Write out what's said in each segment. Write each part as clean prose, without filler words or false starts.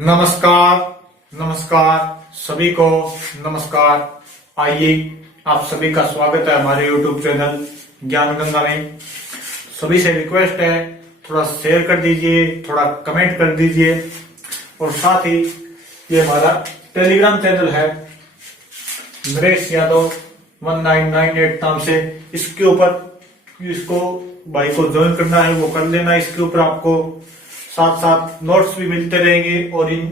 नमस्कार। नमस्कार सभी को नमस्कार। आइए आप सभी का स्वागत है हमारे YouTube चैनल ज्ञान गंगा में। सभी से रिक्वेस्ट है थोड़ा शेयर कर दीजिए, थोड़ा कमेंट कर दीजिए और साथ ही ये हमारा टेलीग्राम चैनल है नरेश यादव 1998 नाम से, इसके ऊपर इसको भाई को ज्वाइन करना है वो कर लेना। इसके ऊपर आपको साथ साथ नोट्स भी मिलते रहेंगे और इन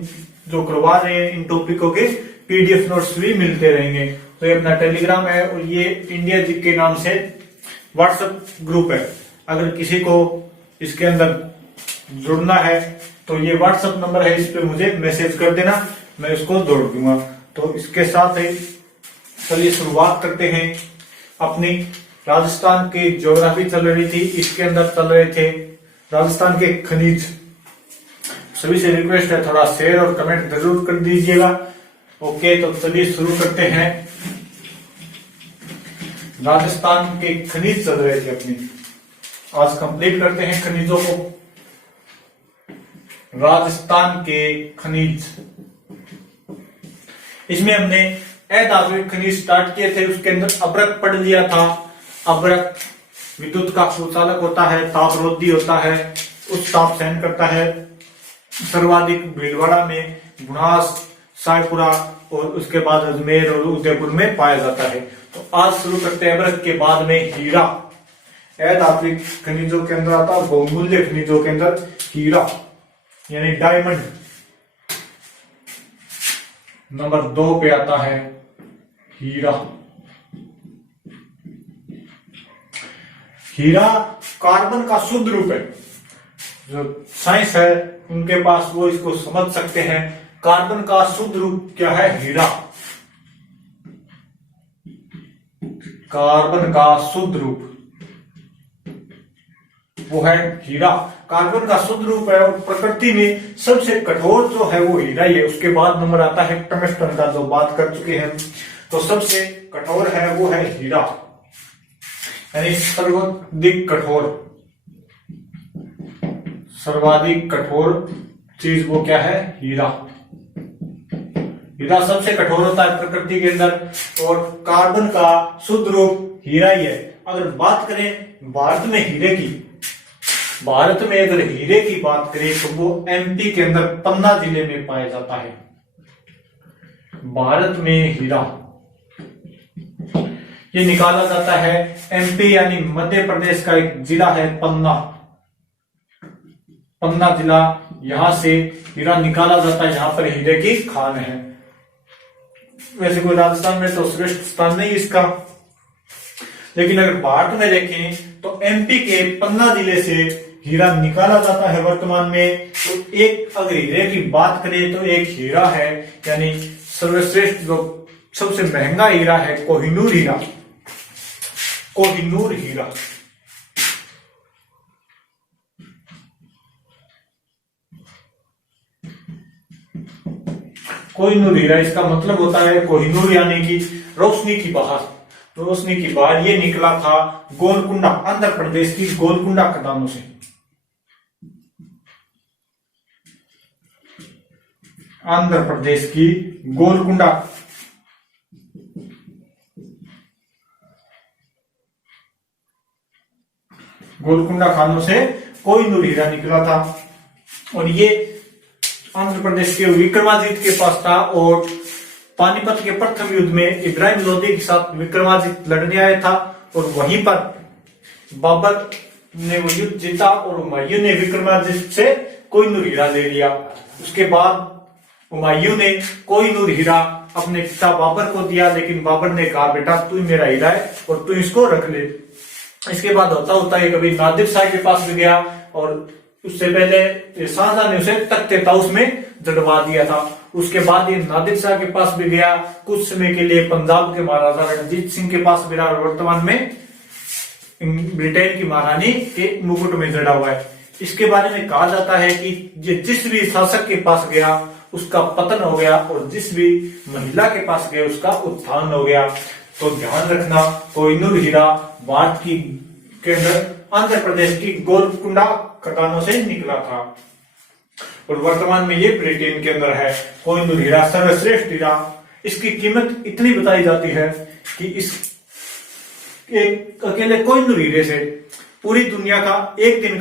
जो करवा रहे हैं इन टॉपिकों के पीडीएफ नोट्स भी मिलते रहेंगे। तो ये अपना टेलीग्राम है और ये इंडिया जी के नाम से व्हाट्सएप ग्रुप है। अगर किसी को इसके अंदर जुड़ना है तो ये व्हाट्सएप नंबर है, इस पे मुझे मैसेज कर देना, मैं इसको जोड़ दूंगा। तो इसके साथ ही चलिए शुरुआत करते हैं। अपनी राजस्थान की ज्योग्राफी चल रही थी, इसके अंदर चल रहे थे राजस्थान के खनिज। सभी से रिक्वेस्ट है थोड़ा शेयर और कमेंट जरूर कर दीजिएगा। ओके, तो चलिए शुरू करते हैं। राजस्थान के खनिज चल रहे थे अपनी, आज कंप्लीट करते हैं खनिजों को। राजस्थान के खनिज, इसमें हमने अधात्विक खनिज स्टार्ट किए थे, उसके अंदर अभ्रक पढ़ लिया था। अभ्रक विद्युत का सुचालक होता है, तापरोधी होता है, उच्च ताप सहन करता है। सर्वाधिक भीलवाड़ा में, गुणास, सायपुरा और उसके बाद अजमेर और उदयपुर में पाया जाता है। तो आज शुरू करते हैं अभ्रक के बाद में हीरा। अधात्विक खनिजों के अंदर आता है, बहुमूल्य खनिजों के अंदर हीरा यानी डायमंड नंबर 2 पे आता है हीरा। हीरा कार्बन का शुद्ध रूप है। जो साइंस है उनके पास वो इसको समझ सकते हैं। कार्बन का शुद्ध रूप क्या है? हीरा। कार्बन का शुद्ध रूप वो है हीरा। कार्बन का शुद्ध रूप है और प्रकृति में सबसे कठोर जो है वो हीरा ही है। उसके बाद नंबर आता है टंगस्टन का, जो बात कर चुके हैं। तो सबसे कठोर है वो है हीरा, यानी सर्वाधिक कठोर। सर्वाधिक कठोर चीज वो क्या है? हीरा। हीरा सबसे कठोर होता है प्रकृति के अंदर और कार्बन का शुद्ध रूप हीरा ही है। अगर बात करें भारत में हीरे की, भारत में अगर हीरे की बात करें तो वो एमपी के अंदर पन्ना जिले में पाया जाता है। भारत में हीरा ये निकाला जाता है एमपी यानी मध्य प्रदेश का एक जिला है पन्ना। पन्ना जिला, यहां से हीरा निकाला जाता है, यहां पर हीरे की खान है। वैसे कोई राजस्थान में तो श्रेष्ठ स्थान नहीं इसका, लेकिन अगर भारत में देखें तो एमपी के पन्ना जिले से हीरा निकाला जाता है वर्तमान में। तो एक अगर हीरे की बात करें तो एक हीरा है, यानी सर्वश्रेष्ठ जो सबसे महंगा हीरा है कोहिनूर हीरा। कोहिनूर हीरा कोहिनूर हीरा, इसका मतलब होता है कोहिनूर यानी कि रोशनी की बहार। रोशनी की बहार ये निकला था गोलकुंडा, आंध्र प्रदेश की गोलकुंडा खदानों से। आंध्र प्रदेश की गोलकुंडा खानों से कोहिनूर हीरा निकला था और ये आंध्र प्रदेश के विक्रमादित्य के पास था। और पानीपत के प्रथम युद्ध में इब्राहिम लोदी के साथ विक्रमादित्य लड़ने आया था और वहीं पर बाबर ने वो युद्ध जीता और हुमायूं ने विक्रमादित्य से कोहिनूर हीरा ले लिया। उसके बाद हुमायूं ने कोहिनूर हीरा अपने पिता बाबर को दिया, लेकिन बाबर ने कहा बेटा तू मेरा हीरा है और तू इसको रख ले। इसके बाद होता होता ये कभी नादिर शाह के पास भी गया और उससे पहले शाहजहां ने उसे तख्ते ताउस में जड़वा दिया था। उसके बाद ये नादिर शाह के पास भी गया, कुछ समय के लिए पंजाब के महाराजा रणजीत सिंह के पास भी रहा और वर्तमान में ब्रिटेन की महारानी के मुकुट में जड़ा हुआ है। इसके बारे में कहा जाता है कि जिस भी शासक के पास गया उसका पतन हो गया और जिस भी महिला के पास गया उसका उत्थान हो गया। तो ध्यान रखना, कोहिनूर हीरा भारत की के अंदर आंध्र प्रदेश की गोलकुंडा खदानों से निकला था। और वर्तमान में ये ब्रिटेन के अंदर है। कोहिनूर हीरा सर्वश्रेष्ठ हीरा, इसकी कीमत इतनी बताई जाती है कि इस एक अकेले कोहिनूर हीरे से पूरी दुनिया का एक दिन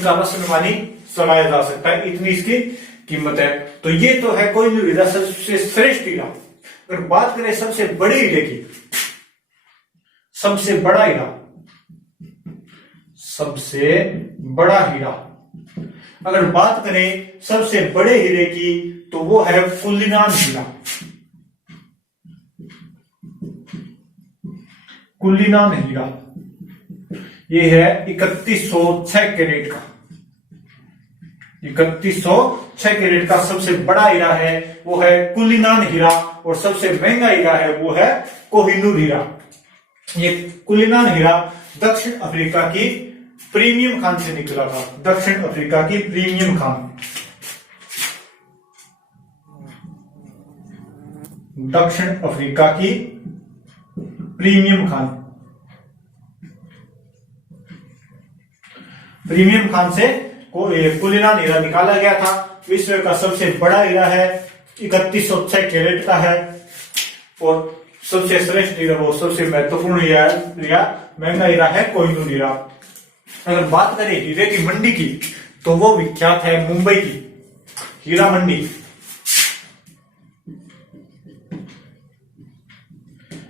का राशन पानी चलाया जा सकता है, इतनी इसकी कीमत है। तो ये तो है कोहिनूर हीरा सबसे श्रेष्ठ हीरा। अगर बात करें सबसे बड़े हीरे की, सबसे बड़ा हीरा, अगर बात करें सबसे बड़े हीरे की तो वो है कुलीनान हीरा। कुलीनान हीरा ये है 3106 कैरेट का। 3106 कैरेट का सबसे बड़ा हीरा है वो है कुलीनान हीरा, और सबसे महंगा हीरा है वो है कोहिनूर हीरा। ये कुलीनान हीरा दक्षिण अफ्रीका की प्रीमियम खान से निकला था। दक्षिण अफ्रीका की प्रीमियम खान, दक्षिण अफ्रीका की प्रीमियम खान से कुलीनान हीरा निकाला गया था। विश्व का सबसे बड़ा हीरा है, 3106 कैरेट का है, और सबसे श्रेष्ठ हीरा, वो सबसे महत्वपूर्ण हीरा महंगा हीरा है कोहिनूर हीरा। अगर बात करें हीरे की मंडी की तो वो विख्यात है मुंबई की हीरा मंडी।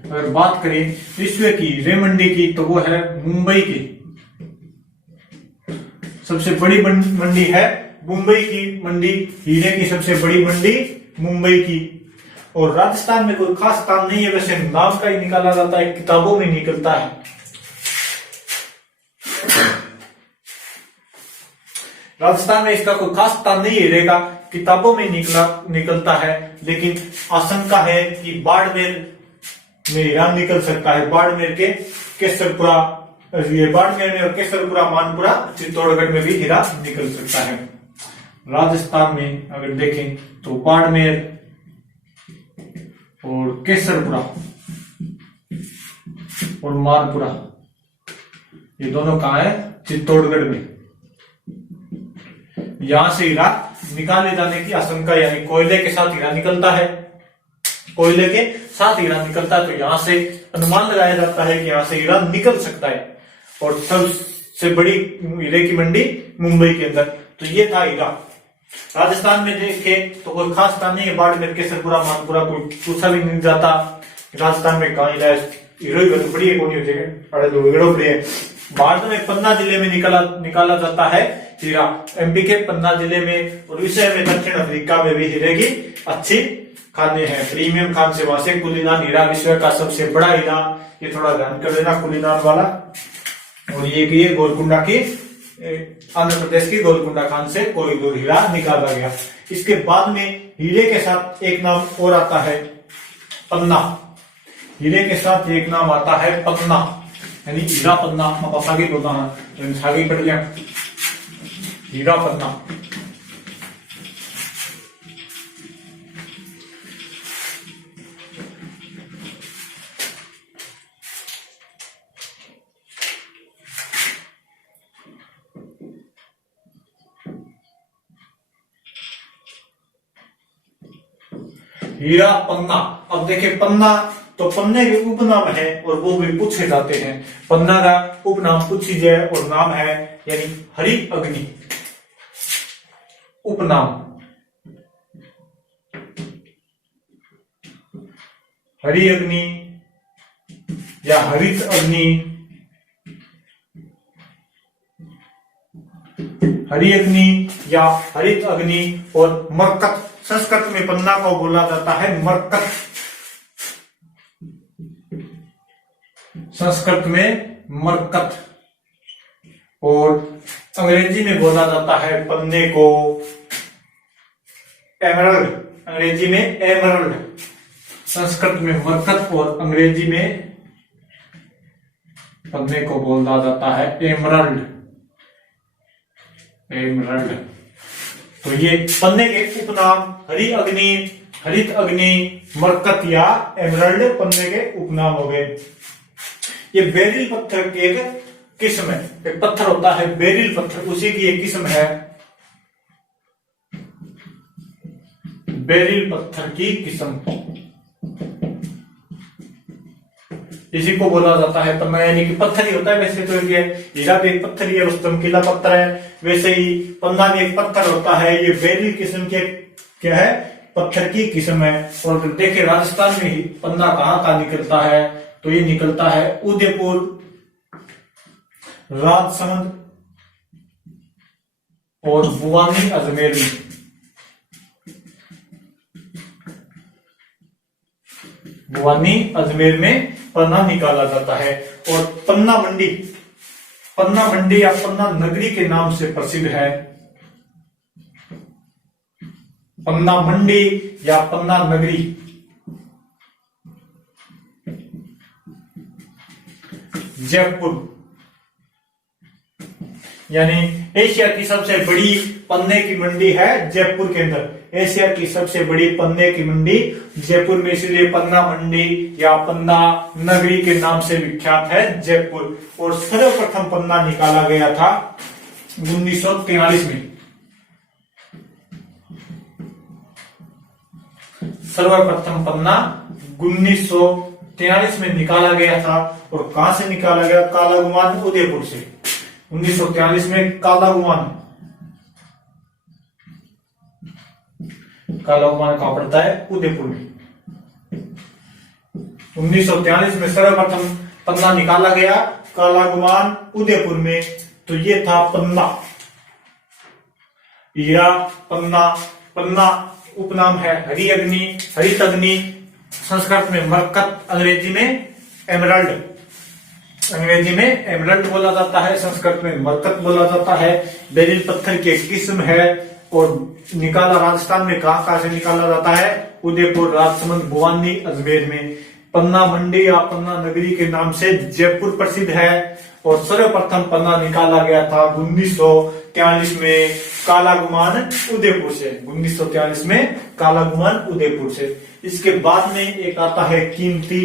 अगर बात करें विश्व की हीरे मंडी की तो वो है मुंबई की। सबसे बड़ी मंडी है मुंबई की मंडी, हीरे की सबसे बड़ी मंडी मुंबई की। और राजस्थान में कोई खास काम नहीं है, वैसे नाम का ही निकाला जाता है, किताबों में निकलता है। राजस्थान में इसका कोई खास स्थान नहीं रहेगा, किताबों में निकलता है। लेकिन आशंका है कि बाड़मेर में हीरा निकल सकता है। बाड़मेर के केसरपुरा, ये बाड़मेर में और केसरपुरा, मानपुरा, चित्तौड़गढ़ में भी हीरा निकल सकता है। राजस्थान में अगर देखें तो बाड़मेर और केसरपुरा और मानपुरा, ये दोनों कहां है? चित्तौड़गढ़ में। यहां से हीरा निकाले जाने की आशंका, यानी कोयले के साथ हीरा निकलता है, कोयले के साथ हीरा निकलता है, तो यहां से अनुमान लगाया जाता है कि यहां से हीरा निकल सकता है। और सबसे बड़ी हीरे की मंडी मुंबई के अंदर। तो ये था हीरा। राजस्थान में देखे तो कोई खास स्थान नहीं है, बाड़मेर, केसरपुरा, मानपुरा, कोई पूछा भी नहीं जाता राजस्थान में कहा हीरा है। हीरो ही बड़ी है, कौन हो जाएगा, अड़े दो बड़ी है। भारत में पन्ना जिले में निकाला जाता है हीरा, एमपी के पन्ना जिले में। और विषय में दक्षिण अफ्रीका में भी हीरे की अच्छी खाने हैं, प्रीमियम खान से। वहां से कुलीनान हीरा विश्व का सबसे बड़ा हीरा, ये थोड़ा ध्यान कर लेना, कुलीनान वाला। और ये गोलकुंडा की, आंध्र प्रदेश की गोलकुंडा खान से कोहिनूर हीरा निकाला गया। इसके बाद में हीरे के साथ एक नाम और आता है, पन्ना। हीरे के साथ एक नाम आता है पन्ना, यानी हीरा पन्ना। आप आगे बोलता है, आगे बढ़ गया, हीरा पन्ना। हीरा पन्ना। अब देखिए पन्ना, तो पन्ने के उपनाम है और वो भी पूछे जाते हैं। पन्ना का उपनाम पूछी जाए और नाम है, यानी हरि अग्नि। उपनाम हरि अग्नि या हरित अग्नि, हरि अग्नि या हरित अग्नि। और मरकत, संस्कृत में पन्ना को बोला जाता है मरकत, संस्कृत में मरकत। और अंग्रेजी में बोला जाता है पन्ने को एमरल्ड, अंग्रेजी में एमरल्ड। संस्कृत में मरकत और अंग्रेजी में पन्ने को बोला जाता है एमरल्ड, एमरल्ड। तो ये पन्ने के उपनाम हरि अग्नि, हरित अग्नि, मरकत या एमरल्ड पन्ने के उपनाम हो गए। ये बेरिल पत्थर की एक किस्म है, एक पत्थर होता है बेरिल पत्थर, उसी की एक किस्म है बेरिल पत्थर की किस्म, इसी को बोला जाता है पन्ना, यानी कि पत्थर ही होता है वैसे तो ये हीरा भी एक पत्थर ही है, उस चमकीला पत्थर है, वैसे ही पन्ना भी एक पत्थर होता है। ये बेरिल किस्म के क्या है, पत्थर की किस्म है। और देखिए राजस्थान में ही पन्ना कहाँ का निकलता है, तो ये निकलता है उदयपुर, राजसमंद और बुवानी अजमेर में। बुवानी अजमेर में पन्ना निकाला जाता है। और पन्ना मंडी या पन्ना नगरी के नाम से प्रसिद्ध है। पन्ना मंडी या पन्ना नगरी जयपुर, यानी एशिया की सबसे बड़ी पन्ने की मंडी है जयपुर के अंदर। एशिया की सबसे बड़ी पन्ने की मंडी जयपुर में, इसलिए पन्ना मंडी या पन्ना नगरी के नाम से विख्यात है जयपुर। और सर्वप्रथम पन्ना निकाला गया था 1943 में। सर्वप्रथम पन्ना 1943 में निकाला गया था। और कहां से निकाला गया, कालागुमान उदयपुर से। 1943 में कालागुमान कहां पड़ता है, उदयपुर में। 1943 में सर्वप्रथम पन्ना निकाला गया कालागुमान उदयपुर में। तो ये था पन्ना, हीरा पन्ना। पन्ना उपनाम है हरी अग्नि, हरित अग्नि, संस्कृत में मरकत, अंग्रेजी में एमरल्ड, अंग्रेजी में एमरल्ड बोला जाता है, संस्कृत में मरकत बोला जाता है। बेरिल पत्थर की एक किस्म है। और निकाला राजस्थान में कहां से निकाला जाता है, उदयपुर, राजसमंद, बुवानी, अजमेर में। पन्ना मंडी या पन्ना नगरी के नाम से जयपुर प्रसिद्ध है। और सर्वप्रथम पन्ना निकाला गया था 1943 में कालागुमान उदयपुर से। 1943 में कालागुमान उदयपुर से। इसके बाद में एक आता है कीमती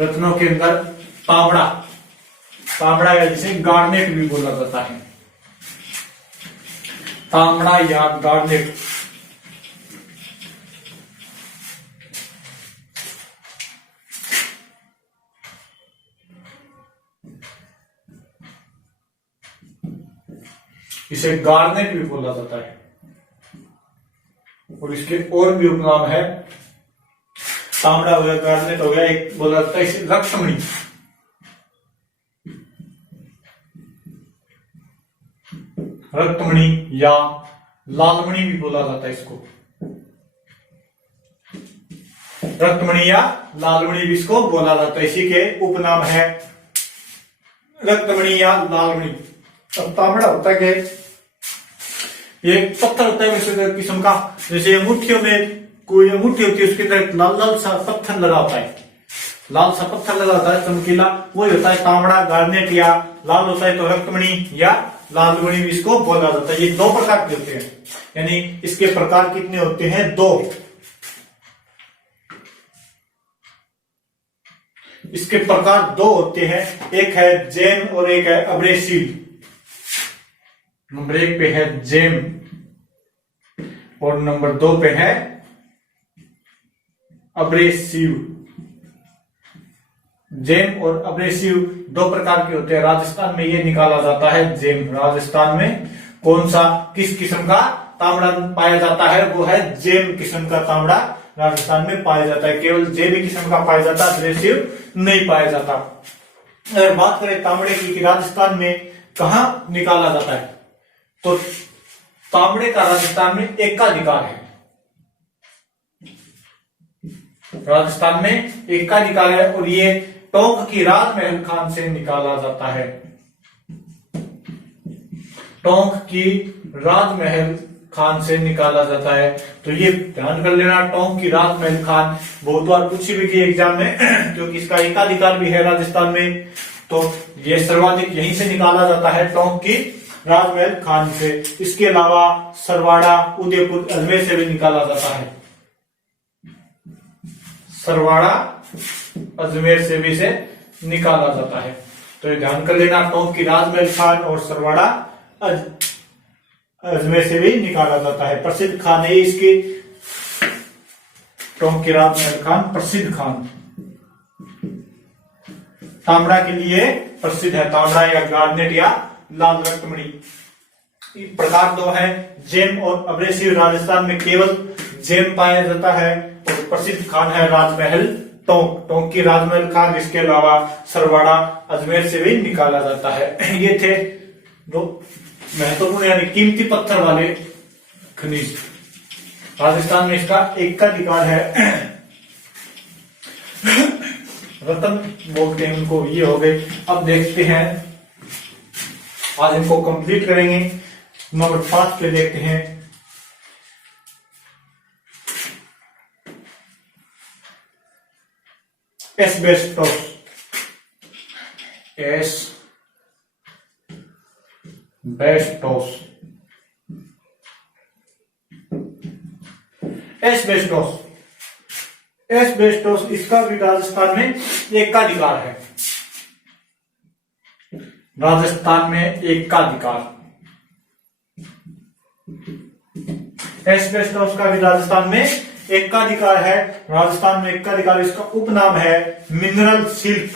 रत्नों के अंदर तांबड़ा, तांबड़ा या जिसे गार्नेट भी बोला जाता है, तांबड़ा या गार्नेट। इसे गार्नेट भी बोला जाता है। और इसके और भी उपनाम है, तांबड़ा हो गया, गार्नेट हो गया, एक बोला जाता है इसे रक्तमणि, रक्तमणि या लालमणि भी बोला जाता है इसको। रक्तमणि या लालमणि भी इसको बोला जाता है, इसी के उपनाम है रक्तमणि या लालमणि। अब तांबड़ा होता है कि ये पत्थर होता है वैसे किस्म का, जैसे मुट्ठियों में कोई मुट्ठी होती है, उसके अंदर लाल लाल सा पत्थर लगा होता है, लाल सा पत्थर लगा होता है चमकीला, वही होता है तांबड़ा, गार्नेट। या लाल होता है तो रक्तमणि या लालमणि भी इसको बोला जाता है। ये दो प्रकार के होते हैं, यानी इसके प्रकार कितने होते हैं, दो। इसके प्रकार दो होते हैं, एक है जेम और एक है अब्रेसिव। नंबर 1 पे है जेम और नंबर 2 पे है अब्रेसिव। जेम और अब्रेसिव दो प्रकार के होते हैं। राजस्थान में ये निकाला जाता है जेम। राजस्थान में कौन सा, किस किस्म का तांबड़ा पाया जाता है, वो है जेम किस्म का तांबड़ा राजस्थान में पाया जाता है। केवल जेम किस्म का पाया जाता है, अब्रेसिव नहीं पाया जाता। अगर बात करें तांबड़े की कि राजस्थान में कहां निकाला जाता है, तो तांबड़े का राजस्थान में एकाधिकार है। राजस्थान में एकाधिकार है और ये टोंक की राजमहल खान से निकाला जाता है। टोंक की राजमहल खान से निकाला जाता है। तो ये ध्यान कर लेना, टोंक की राजमहल खान बहुत बार पूछी भी गई एग्जाम में, क्योंकि इसका एकाधिकार भी है राजस्थान में। तो ये सर्वाधिक यहीं से निकाला जाता है, टोंक की राजमहल खान से। इसके अलावा सरवाड़ा, उदयपुर, अजमेर से भी निकाला जाता है। सरवाड़ा, अजमेर से भी इसे निकाला जाता है। तो ये ध्यान कर लेना, टोंक की राजमहल खान और सरवाड़ा अजमेर से भी निकाला जाता है। प्रसिद्ध खान है इसकी टोंक के राजमहल खान प्रसिद्ध खान। तांबड़ा के लिए प्रसिद्ध है, तांबड़ा या गार्नेट या लाल रक्तमणि। प्रकार दो है, जेम और अब्रेसिव। राजस्थान में केवल जेम पाया जाता है। और प्रसिद्ध खान है राजमहल टोंक, टोंक की राजमहल खान। इसके अलावा सरवाड़ा अजमेर से भी निकाला जाता है। ये थे दो महत्वपूर्ण यानी कीमती पत्थर वाले खनिज। राजस्थान में इसका एकाधिकार है। रतन बोलते हैं उनको, ये हो गए। अब देखते हैं, आज इनको कंप्लीट करेंगे। नंबर 5 पे देखते हैं, एस्बेस्टोस। एस्बेस्टोस एस्बेस्टोस इसका भी राजस्थान में एकाधिकार है। राजस्थान में एकाधिकार, एस्बेस्टोस का भी राजस्थान में एकाधिकार है। राजस्थान में एकाधिकार, इसका उपनाम है मिनरल सिल्क।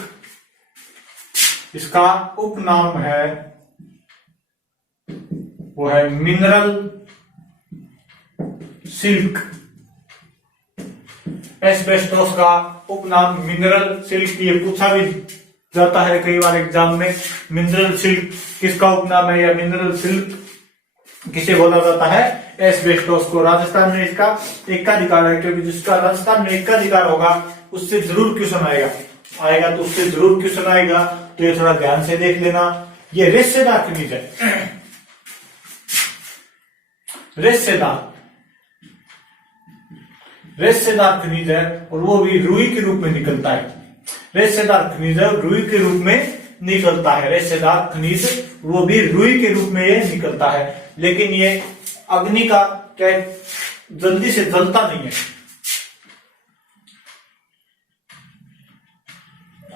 इसका उपनाम है वो है मिनरल सिल्क। एस्बेस्टोस का उपनाम मिनरल सिल्क। ये पूछा भी जाता है कई बार एग्जाम में, मिनरल सिल्क किसका उपनाम है या मिनरल सिल्क किसे बोला जाता है? एस्बेस्टोस को। राजस्थान में इसका एकाधिकार है, क्योंकि जिसका राजस्थान में एकाधिकार होगा उससे जरूर क्वेश्चन आएगा तो उससे जरूर क्वेश्चन आएगा। तो ये थोड़ा ध्यान से देख लेना। ये रेशेदार खनिज है, रेशेदार खनिज है, और वो भी रुई के रूप में निकलता है। रेशेदार खनिज है, रुई के रूप में निकलता है। रेशेदार खनिज वो भी रुई के रूप में ये निकलता है, लेकिन ये अग्नि का क्या जल्दी से जलता नहीं है,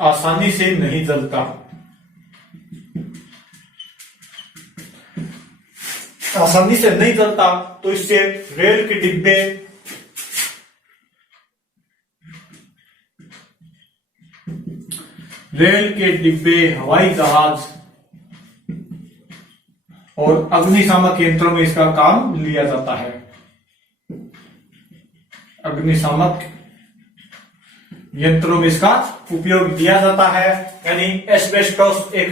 आसानी से नहीं जलता। आसानी से नहीं जलता तो इससे रेल के डिब्बे, हवाई जहाज और अग्निशामक यंत्रों में इसका काम लिया जाता है। अग्निशामक यंत्रों में इसका उपयोग लिया जाता है। यानी एस्बेस्टोस एक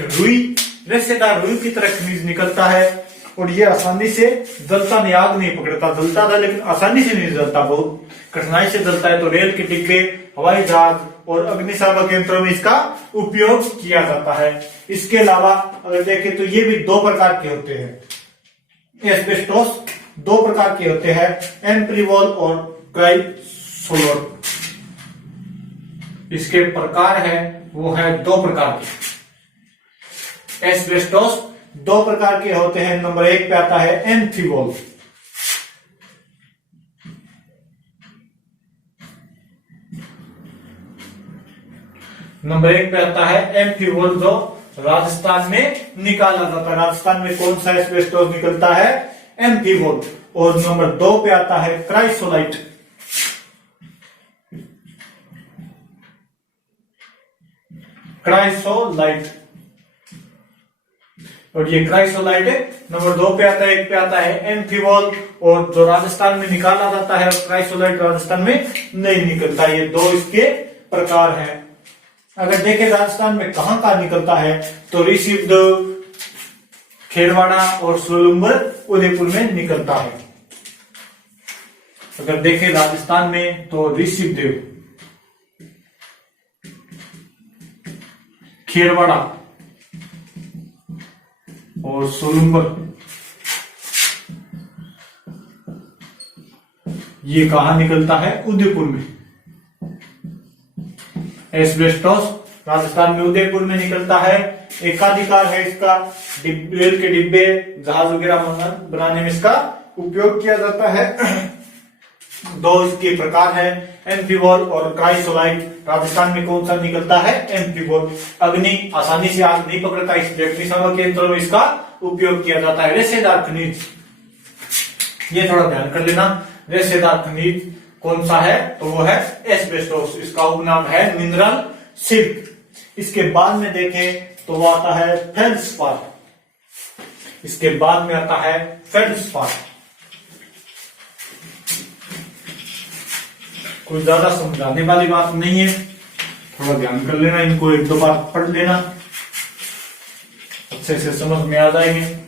रेशेदार रुई की तरह खनिज निकलता है, और ये आसानी से जलता नहीं, आग नहीं पकड़ता। जलता था लेकिन आसानी से नहीं जलता, बहुत कठिनाई से जलता है। तो रेल के डिब्बे, हवाई जहाज और अग्निशामक यंत्रों में इसका उपयोग किया जाता है। इसके अलावा अगर देखें तो ये भी दो प्रकार के होते हैं। एस्बेस्टोस दो प्रकार के होते हैं, एम्प्रीवॉल और क्राइसोलेट। इसके प्रकार है वो है दो प्रकार के। एस्बेस्टोस दो प्रकार के होते हैं। नंबर 1 पे आता है एम्फीवॉल। नंबर 1 पे आता है एम्फीवॉल, जो राजस्थान में निकाला जाता है। राजस्थान में कौन सा एस्बेस्टोस निकलता है? एम्फीवॉल। और नंबर 2 पे आता है क्राइसोलाइट। और ये क्राइसोलाइट है। नंबर 2 पे आता है, 1 पे आता है एम्फीवॉल। और जो राजस्थान में निकाला जाता है क्राइसोलाइट राजस्थान में नहीं निकलता। ये दो इसके प्रकार हैं। अगर देखें राजस्थान में कहां कहां निकलता है तो ऋषिवद, खेरवाड़ा और सोलुम्बर उदयपुर में निकलता है। अगर देखें राजस्थान में तो ऋषिवदेव, खेरवाड़ा और सोलुम्बर, ये कहां निकलता है? उदयपुर में। एस्बेस्टोस राजस्थान में उदयपुर में निकलता है। एकाधिकार है इसका, रेल के डिब्बे, जहाज वगैरह बनाने में इसका उपयोग किया जाता है। दो इसके प्रकार है, एम्फीवॉल और क्राइसोलाइट। राजस्थान में कौन सा निकलता है? एम्फीवॉल। अग्नि, आसानी से आग नहीं पकड़ता, इसलिए अग्निशामक यंत्रों में इसका उपयोग किया जाता है। रेशेदार खनिज, ये थोड़ा ध्यान कर लेना। रेशेदार खनिज कौन सा है? तो वो है एस्बेस्टोस। इसका उपनाम है मिनरल सिल्क। इसके बाद में देखें तो वो आता है फेल्डस्पार। इसके बाद में आता है फेल्डस्पार। कोई ज्यादा समझाने वाली बात नहीं है, थोड़ा ध्यान कर लेना, इनको एक दो बार पढ़ लेना, अच्छे से समझ में आ जाएंगे।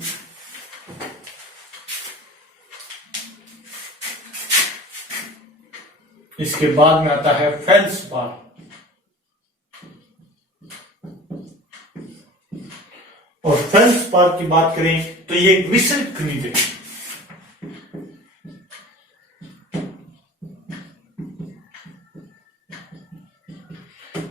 इसके बाद में आता है फेल्डस्पार। और फेल्डस्पार की बात करें तो ये एक मिश्रित खनिज है।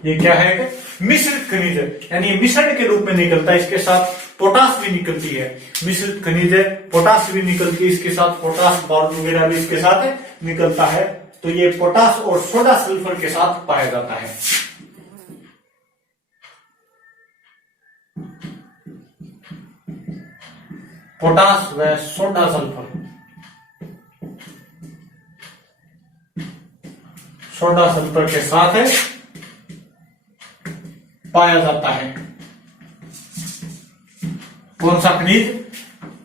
ये क्या है? मिश्रित खनिज है, यानी मिश्रण के रूप में निकलता है। इसके साथ पोटास भी निकलती है। मिश्रित खनिज है, पोटास भी निकलती है, इसके साथ पोटास बारूद वगैरह भी इसके साथ निकलता है। तो ये पोटास और सोडा सल्फर के साथ पाया जाता है। पोटास व सोडा सल्फर, सोडा सल्फर के साथ है पाया जाता है। कौन सा खनिज?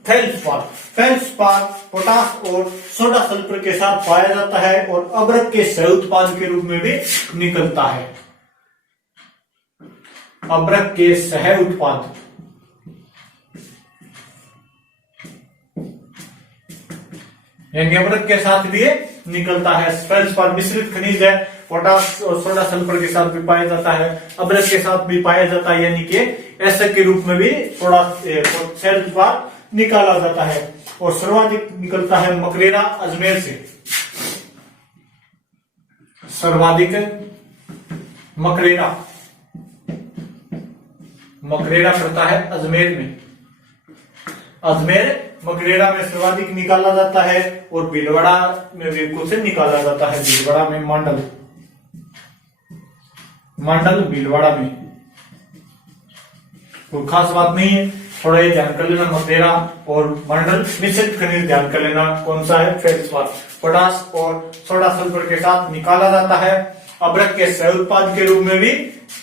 फेल्डस्पार। फेल्डस्पार पोटास और सोडा सल्फर के साथ पाया जाता है और अभ्रक के सह उत्पाद के रूप में भी निकलता है। अभ्रक के सह उत्पाद, यानी अभ्रक के साथ भी निकलता है। फेल्डस्पार मिश्रित खनिज है, पोटास और सोडा सल्फर के साथ भी पाया जाता है, अभ्रक के साथ भी पाया जाता है, यानी कि एसिड के रूप में भी थोड़ा फेल्डस्पार निकाला जाता है। और सर्वाधिक निकलता है मकरेरा अजमेर से। सर्वाधिक मकरेरा करता है अजमेर में। अजमेर मकरेरा में सर्वाधिक निकाला जाता है और भीलवाड़ा में भी कुछ निकाला जाता है। भीलवाड़ा में मंडल भीलवाड़ा में कोई खास बात नहीं है, थोड़ा ये ध्यान कर लेना। मकरेरा और मंडल मिश्रित खनिज ध्यान कर लेना। कौन सा है? फेल्डस्पार। पोटास और सोडा सल्फर के साथ निकाला जाता है, अभ्रक के सह उत्पाद के रूप में भी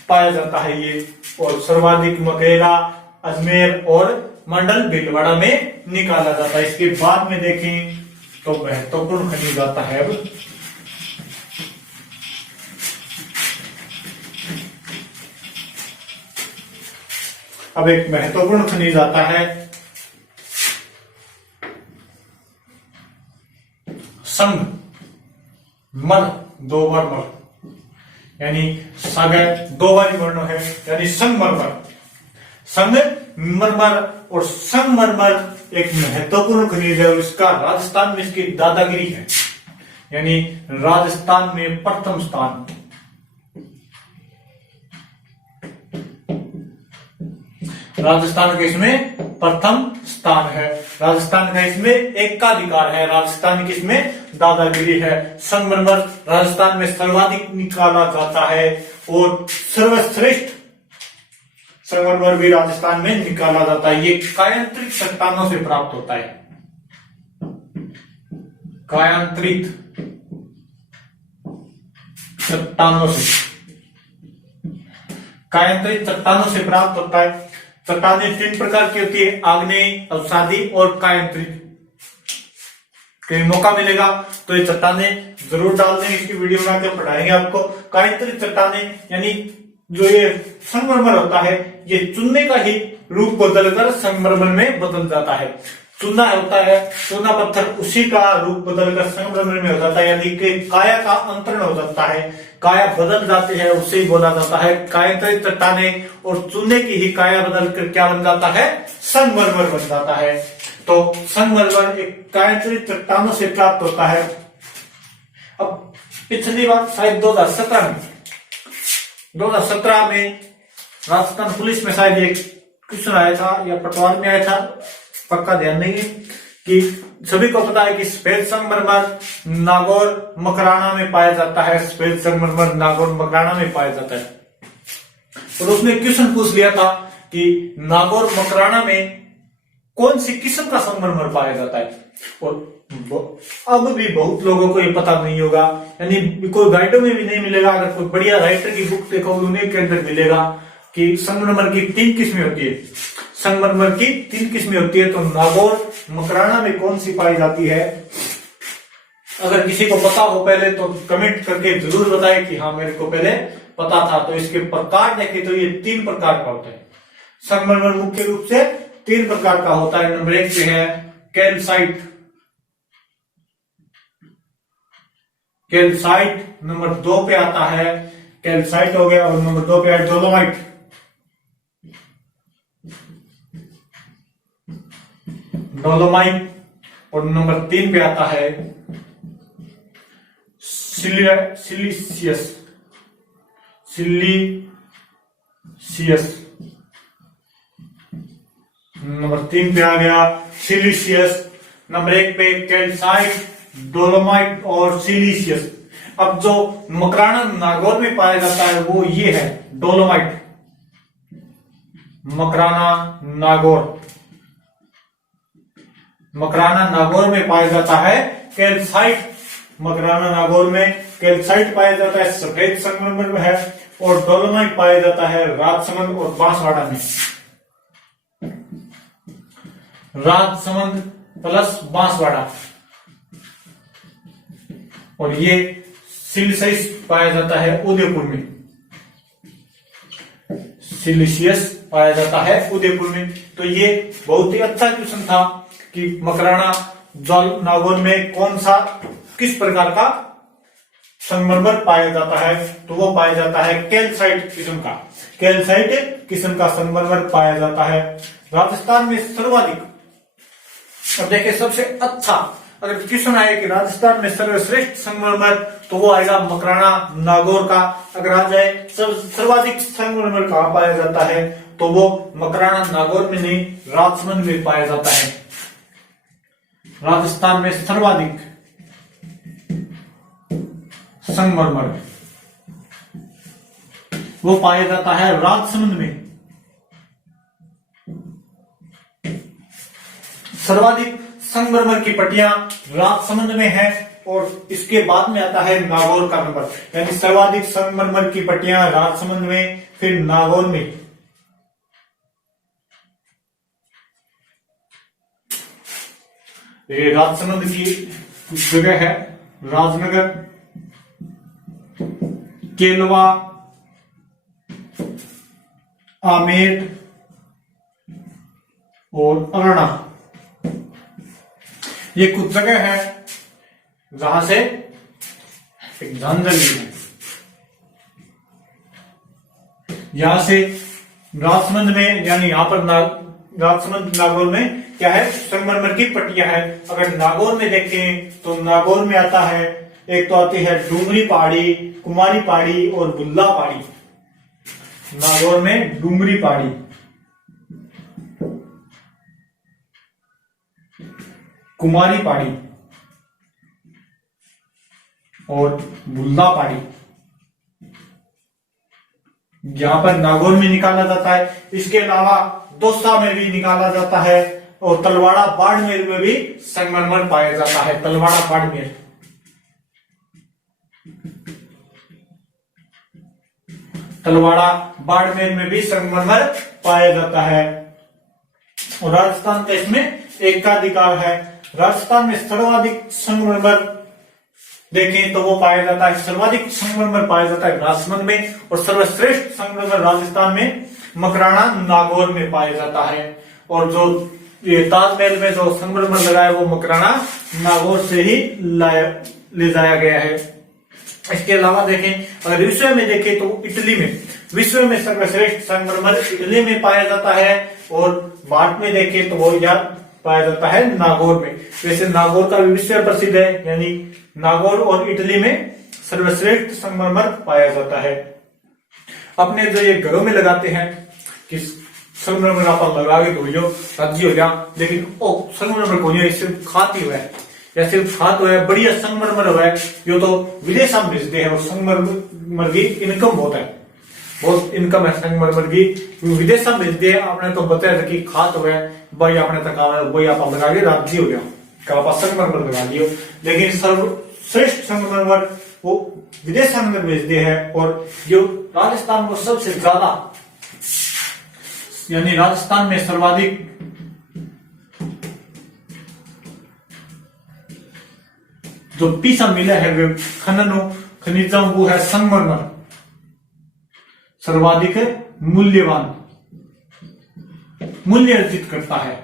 पाया जाता है ये। और सर्वाधिक मकरेरा अजमेर और मंडल भीलवाड़ा में निकाला जाता है। इसके बाद में देखें तो महत्वपूर्ण खनिज आता है। अब एक महत्वपूर्ण खनिज आता है संगमरमर। दो बार मर, यानी सागर दो बार वर्ण है, यानी संगमरमर। संगमरमर और संगमरमर एक महत्वपूर्ण खनिज है और इसका राजस्थान में इसकी दादागिरी है, यानी राजस्थान में प्रथम स्थान। राजस्थान का इसमें प्रथम स्थान है। राजस्थान का इसमें एकाधिकार है, राजस्थान की इसमें दादागिरी है। संगमरमर राजस्थान में सर्वाधिक निकाला जाता है और सर्वश्रेष्ठ संगमरमर भी राजस्थान में निकाला जाता है। ये कायांतरित चट्टानों से प्राप्त होता है। कायांतरित चट्टानों से प्राप्त होता है। चट्टानें तीन प्रकार की होती है, आग्नेय, अवसादी और कायांतरित। कहीं मौका मिलेगा तो ये चट्टानें जरूर डाल दें, इसकी वीडियो बना के पढ़ाएंगे आपको। कायांतरित चट्टानें यानी जो ये संगमरमर होता है, ये चूने का ही रूप बदलकर संगमरमर में बदल जाता है। चूना होता है, चूना पत्थर उसी का रूप बदलकर संगमरमर में हो जाता है, यानी कि काया का अंतरण हो जाता है, काया बदल जाती है, उसे ही बोला जाता है कायांतरित चट्टानें। और चूने की ही काया बदलकर क्या बन जाता है? संगमरमर बन जाता है। तो संगमरमर एक कायांतरित चट्टानों से प्राप्त होता है। अब पिछली बात शायद 2017 में राजस्थान पुलिस में शायद एक क्वेश्चन आया था या पटवार में आया था, पक्का ध्यान नहीं है, कि सभी को पता है कि सफेद संगमरमर नागौर मकराना में पाया जाता है। सफेद संगमरमर नागौर मकराना में पाया जाता है। और उसने क्वेश्चन पूछ लिया था कि नागौर मकराना में कौन सी किस्म का संगमरमर पाया जाता है। और अब भी बहुत लोगों को ये पता नहीं होगा, यानी कोई गाइडों में भी नहीं मिलेगा। अगर कोई बढ़िया राइटर की बुक देखोगे उन्हीं के अंदर मिलेगा कि संगमरमर की 3 किस्में होती है। संगमरमर की 3 किस्में होती है। तो नागौर मकराना में कौन सी पाई जाती है? अगर किसी को पता हो पहले तो कमेंट करके जरूर बताएं कि हाँ मेरे को पहले पता था। तो इसके प्रकार देखे तो ये 3 प्रकार का होता है। संगमरमर मुख्य रूप से 3 प्रकार का होता है। नंबर 1 पे है कैल्साइट, कैल्साइट। नंबर 2 पे आता है कैल्साइट हो गया, और नंबर 2 पे है डोलोमाइट, डोलोमाइट। और नंबर 3 पे आता है सिलिशियस, सिलिशियस। नंबर 3 पे आ गया सिलिशियस। नंबर 1 पे कैल्साइट, डोलोमाइट और सिलिशियस। अब जो मकराना नागौर में पाया जाता है वो ये है डोलोमाइट, मकराना नागौर। मकराना नागौर में पाया जाता है कैल्साइट, मकराना नागौर में कैल्साइट पाया जाता है, सफेद संगमरमर में है। और डोलोमाइट पाया जाता है राजसमंद और बांसवाड़ा में, राजसमंद प्लस बांसवाड़ा। और ये सिलिशियस पाया जाता है उदयपुर में, सिलिशियस पाया जाता है उदयपुर में। तो ये बहुत ही अच्छा क्वेश्चन था कि मकराना नागौर में कौन सा किस प्रकार का संगमरमर पाया जाता है? तो वो पाया जाता है कैल्साइट किस्म का, कैल्साइट किस्म का संगमरमर पाया जाता है। राजस्थान में सर्वाधिक, अब देखिए सबसे अच्छा अगर क्वेश्चन आए कि राजस्थान में सर्वश्रेष्ठ संगमरमर, तो वो आएगा मकराना नागौर का। अगर आ जाए सर्वाधिक संगमरमर कहां पाया जाता है, तो वो मकराना नागौर में नहीं राजसमंद में पाया जाता है। राजस्थान में सर्वाधिक संगमरमर वो पाया जाता है राजसमंद में। सर्वाधिक संगमरमर की पट्टियां राजसमंद में है। और इसके बाद में आता है नागौर का नंबर, यानी सर्वाधिक संगमरमर की पट्टियां राजसमंद में, फिर नागौर में। ये राजसमंद की जगह है राजनगर, केलवा, आमेर और अरना। ये कुछ जगह है जहां से एक झांझर है। यहां से राजसमंद में, यानी यहां पर राजसमंद नागौर में क्या है, संगमरमर की पट्टियां है। अगर नागौर में देखें तो नागौर में आता है, एक तो आती है डूंगरी पहाड़ी, कुमारी पहाड़ी और बुल्ला पहाड़ी। नागौर में डूंगरी पहाड़ी, कुमारी पहाड़ी और बुल्ला पहाड़ी, यहां पर नागौर में निकाला जाता है। इसके अलावा दौसा में भी निकाला जाता है, और तलवाड़ा बाड़मेर में भी संगमरमर पाया जाता है। तलवाड़ा बाड़मेर, तलवाड़ा बाड़मेर में भी संगमरमर पाया जाता है। और राजस्थान का इसमें एकाधिकार है। राजस्थान में सर्वाधिक संगमरमर देखें तो वो पाया जाता है, सर्वाधिक संगमरमर पाया जाता है राजसमंद में, और सर्वश्रेष्ठ संगमरमर राजस्थान में मकराना नागौर में पाया जाता है। और जो ये ताजमहल में जो संगमरमर लगा है वो मकराना नागौर से ही ले जाया गया है। इसके अलावा देखें, अगर विश्व में देखें तो इटली में, विश्व में सर्वश्रेष्ठ संगमरमर इटली में पाया जाता है। और भारत में देखें तो वो यहाँ पाया जाता है नागौर में। वैसे नागौर का भी विश्व प्रसिद्ध है, यानी नागौर और इटली में सर्वश्रेष्ठ संगमरमर पाया जाता है। अपने जो ये घरों में लगाते हैं कि संगमरमर आप लगा के धोइयो राज्य हो जा, लेकिन ओ संगमरमर को सिर्फ खाती हुआ है या सिर्फ खात हुआ है, बढ़िया संगमरमर हुआ है, यो तो विदेश में भेजते हैं। और संगमरमर की इनकम बहुत है, बहुत इनकम है संगमरमर की, विदेश में भेजते हैं। आपने तो बताया था कि खात हुआ है भाई, आपने तक भाई आप लगा के राज्य हो गया। काला संगमरमर लगा दियो। लेकिन सर्वश्रेष्ठ संगमरमर वो विदेश अंदर भेजते हैं, और जो राजस्थान को सबसे ज्यादा, यानी राजस्थान में सर्वाधिक जो पीसा मिला है वे खनिजों वो है संगमरमर। सर्वाधिक मूल्यवान मूल्य अर्जित करता है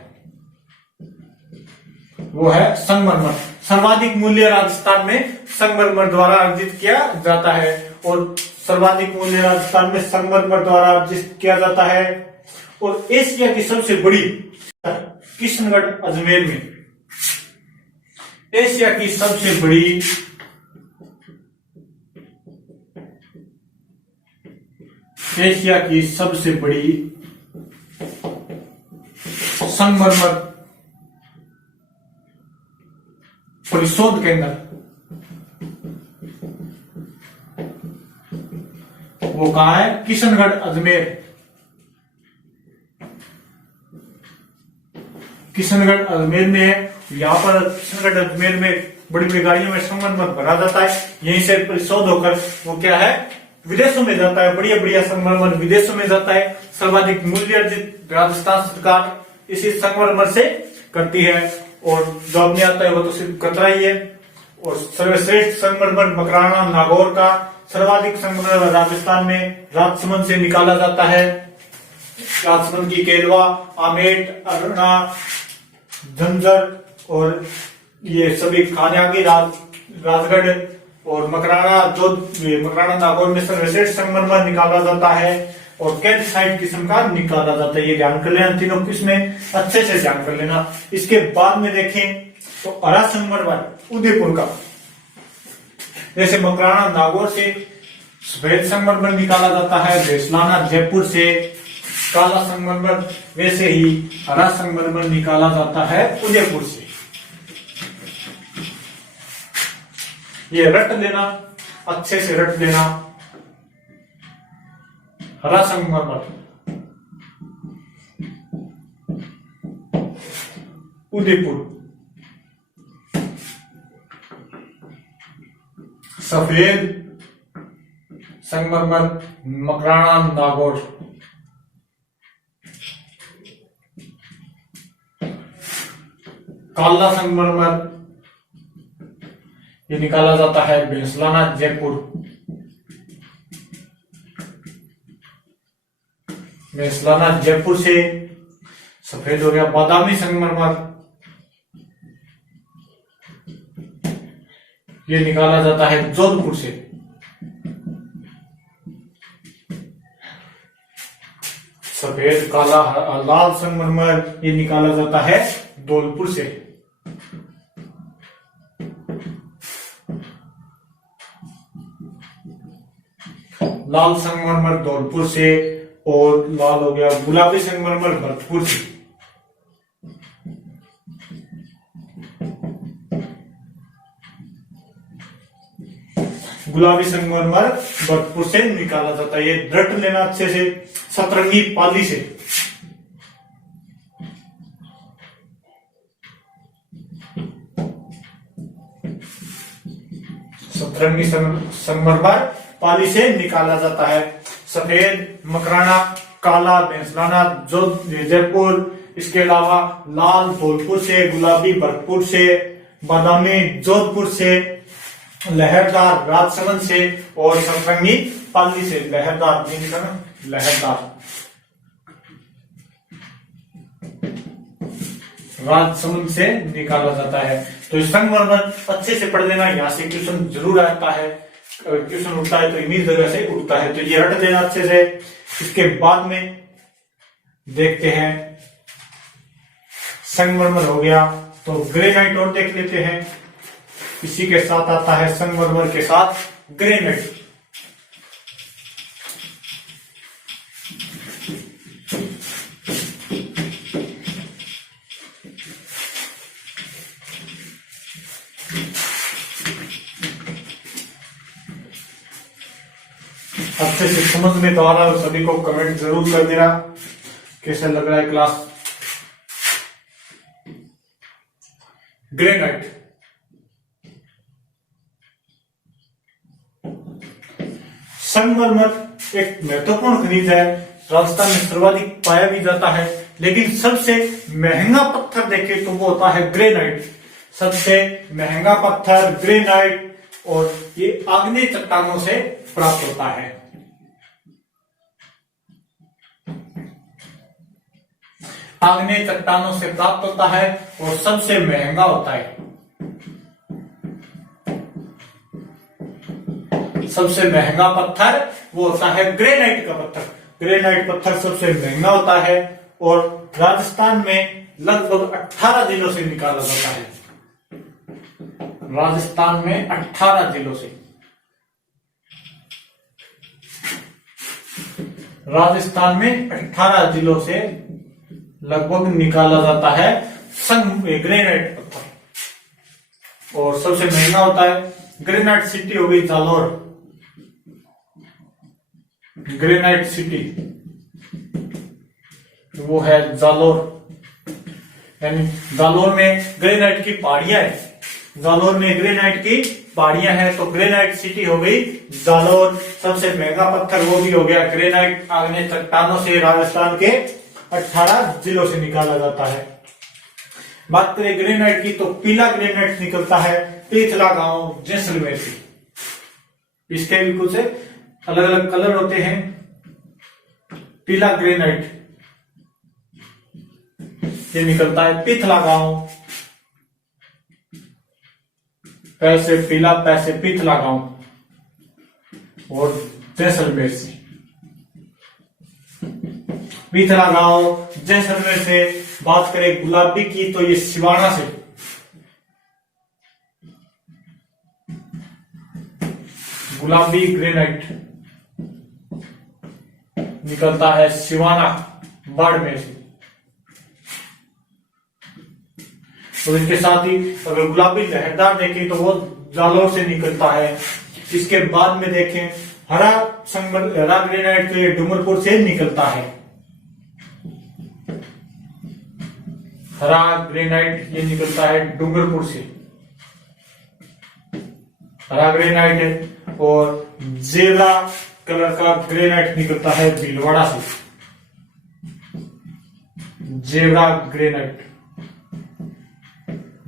वो है संगमरमर। सर्वाधिक मूल्य राजस्थान में संगमरमर द्वारा अर्जित किया जाता है, और सर्वाधिक मूल्य राजस्थान में संगमरमर द्वारा अर्जित किया जाता है। और एशिया की सबसे बड़ी किशनगढ़ अजमेर में, एशिया की सबसे बड़ी संगमरमर परिशोध केंद्र वो कहां है? किशनगढ़ अजमेर। किशनगढ़ अजमेर में है। यहाँ पर किशनगढ़ अजमेर में बड़ी बड़ी गाड़ियों में संगमरमर भरा जाता है। यहीं से परिशोध होकर वो क्या है? विदेशों में जाता है। बढ़िया बढ़िया संगमरमर विदेशों में जाता है। सर्वाधिक मूल्य अर्जित राजस्थान सरकार इसी संगमरमर से करती है, और जो अब नहीं आता है वो तो सिर्फ कतरा ही है। और सर्वश्रेष्ठ संगमरमर मकराना नागौर का सर्वाधिक संगमरमर राजस्थान में राजसमंद से निकाला जाता है। राजसमंद की केलवा, आमेट, अरुणा, झंझर और ये सभी खानियागी राजगढ़ और मकराना नागौर में सर्वश्रेष्ठ संगमरमर निकाला जाता है, और कैल्साइट किस्म का निकाला जाता है। ये ध्यान कर लेना, तीनों किस्में अच्छे से ध्यान कर लेना। इसके बाद में देखें तो हरा संगमरमर उदयपुर का, जैसे मकराना नागौर से सफेद संगमरमर निकाला जाता है, बेसलाना जयपुर से काला संगमरमर, वैसे ही हरा संगमरमर निकाला जाता है उदयपुर से। ये रट लेना, अच्छे से रट लेना। हरा संगमरमर उदयपुर, सफेद संगमरमर मकराना नागौर, काला संगमरमर ये निकाला जाता है बेसलाना जयपुर। बेसलाना जयपुर से सफेद हो गया। बादामी संगमरमर ये निकाला जाता है जोधपुर से। सफेद काला लाल संगमरमर ये निकाला जाता है धौलपुर से। लाल संगमरमर धौलपुर से, और लाल हो गया गुलाबी संगमरमर भरतपुर से। गुलाबी संगमरमर भरतपुर से निकाला जाता है। ये रट लेना अच्छे से। सतरंगी पाली से, सतरंगी संगमरमर पाली से निकाला जाता है। सफेद मकराना, काला बेंसलाना जयपुर, इसके अलावा लाल धौलपुर से, गुलाबी भरतपुर से, बादामी जोधपुर से, लहरदार राजसमंद से, और सतरंगी पाली से। लहरदार नहीं लिखा ना, लहरदार राजसमंद से निकाला जाता है। तो संगमरमर अच्छे से पढ़ लेना। यहाँ से क्वेश्चन जरूर आता है, क्वेश्चन उठता है तो इन्हीं जगह से उठता है, तो ये रट देना अच्छे से। इसके बाद में देखते हैं संगमरमर हो गया, तो ग्रेनाइट और देख लेते हैं। इसी के साथ आता है संगमरमर के साथ ग्रेनाइट। अच्छे से समझ में तो आ रहा है, सभी को कमेंट जरूर कर देना कैसा लग रहा है क्लास। ग्रेनाइट। संगमरमर एक महत्वपूर्ण खनिज है, राजस्थान में सर्वाधिक पाया भी जाता है, लेकिन सबसे महंगा पत्थर देखें तो वो होता है ग्रेनाइट। सबसे महंगा पत्थर ग्रेनाइट, और ये आग्नेय चट्टानों से प्राप्त होता है। आग्नेय चट्टानों से प्राप्त होता है और सबसे महंगा होता है। सबसे महंगा पत्थर वो होता है ग्रेनाइट का पत्थर। ग्रेनाइट पत्थर सबसे महंगा होता है और राजस्थान में लगभग 18 जिलों से निकाला जाता है। राजस्थान में 18 जिलों से, राजस्थान में 18 जिलों से लगभग निकाला जाता है ग्रेनाइट पत्थर। और सबसे महंगा होता है ग्रेनाइट सिटी हो गई जालोर। ग्रेनाइट सिटी वो है जालोर, यानी जालोर में ग्रेनाइट की पहाड़ियां है। जालोर में ग्रेनाइट की पहाड़ियां हैं, तो ग्रेनाइट सिटी हो गई जालोर। सबसे महंगा पत्थर वो भी हो गया ग्रेनाइट। आग्नेय चट्टानों से राजस्थान के 18 जिलों से निकाला जाता है। बात करें ग्रेनाइट की, तो पीला ग्रेनाइट निकलता है पेथला गांव जैसलमेर से। इसके भी कुछ अलग अलग कलर होते हैं। पीला ग्रेनाइट ये निकलता है पेथला गांव, पैसे पीला, पैसे पेथला गांव और जैसलमेर से। पेथला गांव जैसलमेर से। बात करें गुलाबी की, तो ये सिवाना से। गुलाबी ग्रेनाइट निकलता है सिवाना बाड़मेर से। तो इसके साथ ही अगर गुलाबी लहरदार देखें तो वो जालोर से निकलता है। इसके बाद में देखें हरा हरा ग्रेनाइट तो ये डूंगरपुर से निकलता है। हरा ग्रेनाइट ये निकलता है डूंगरपुर से, हरा ग्रेनाइट है। और जेब्रा कलर का ग्रेनाइट निकलता है भीलवाड़ा से। जेब्रा ग्रेनाइट,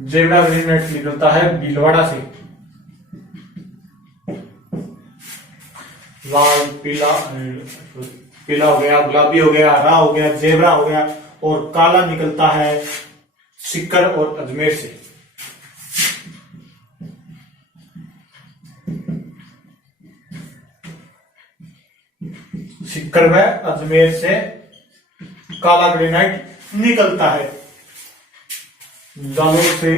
जेब्रा ग्रेनाइट निकलता है भीलवाड़ा से। लाल, पीला, पीला हो गया, गुलाबी हो गया, हरा हो गया, जेब्रा हो गया, और काला निकलता है सीकर और अजमेर से। सीकर व अजमेर से काला ग्रेनाइट निकलता है। जालोर से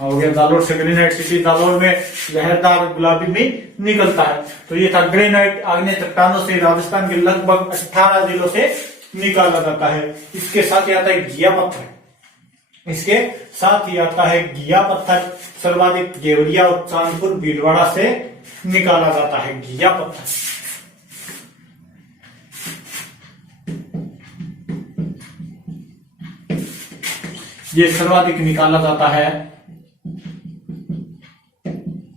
हो गया, जालोर से ग्रेनाइट सिटी। जालोर में लहरदार गुलाबी भी निकलता है। तो ये था ग्रेनाइट। आग्नेय चट्टानों से राजस्थान के लगभग 18 जिलों से निकाला जाता है। इसके साथ ही आता है घिया पत्थर। इसके साथ ही आता है घिया पत्थर। सर्वाधिक गेवरिया और चांदपुर भीलवाड़ा से निकाला जाता है घिया पत्थर। ये सर्वाधिक निकाला जाता है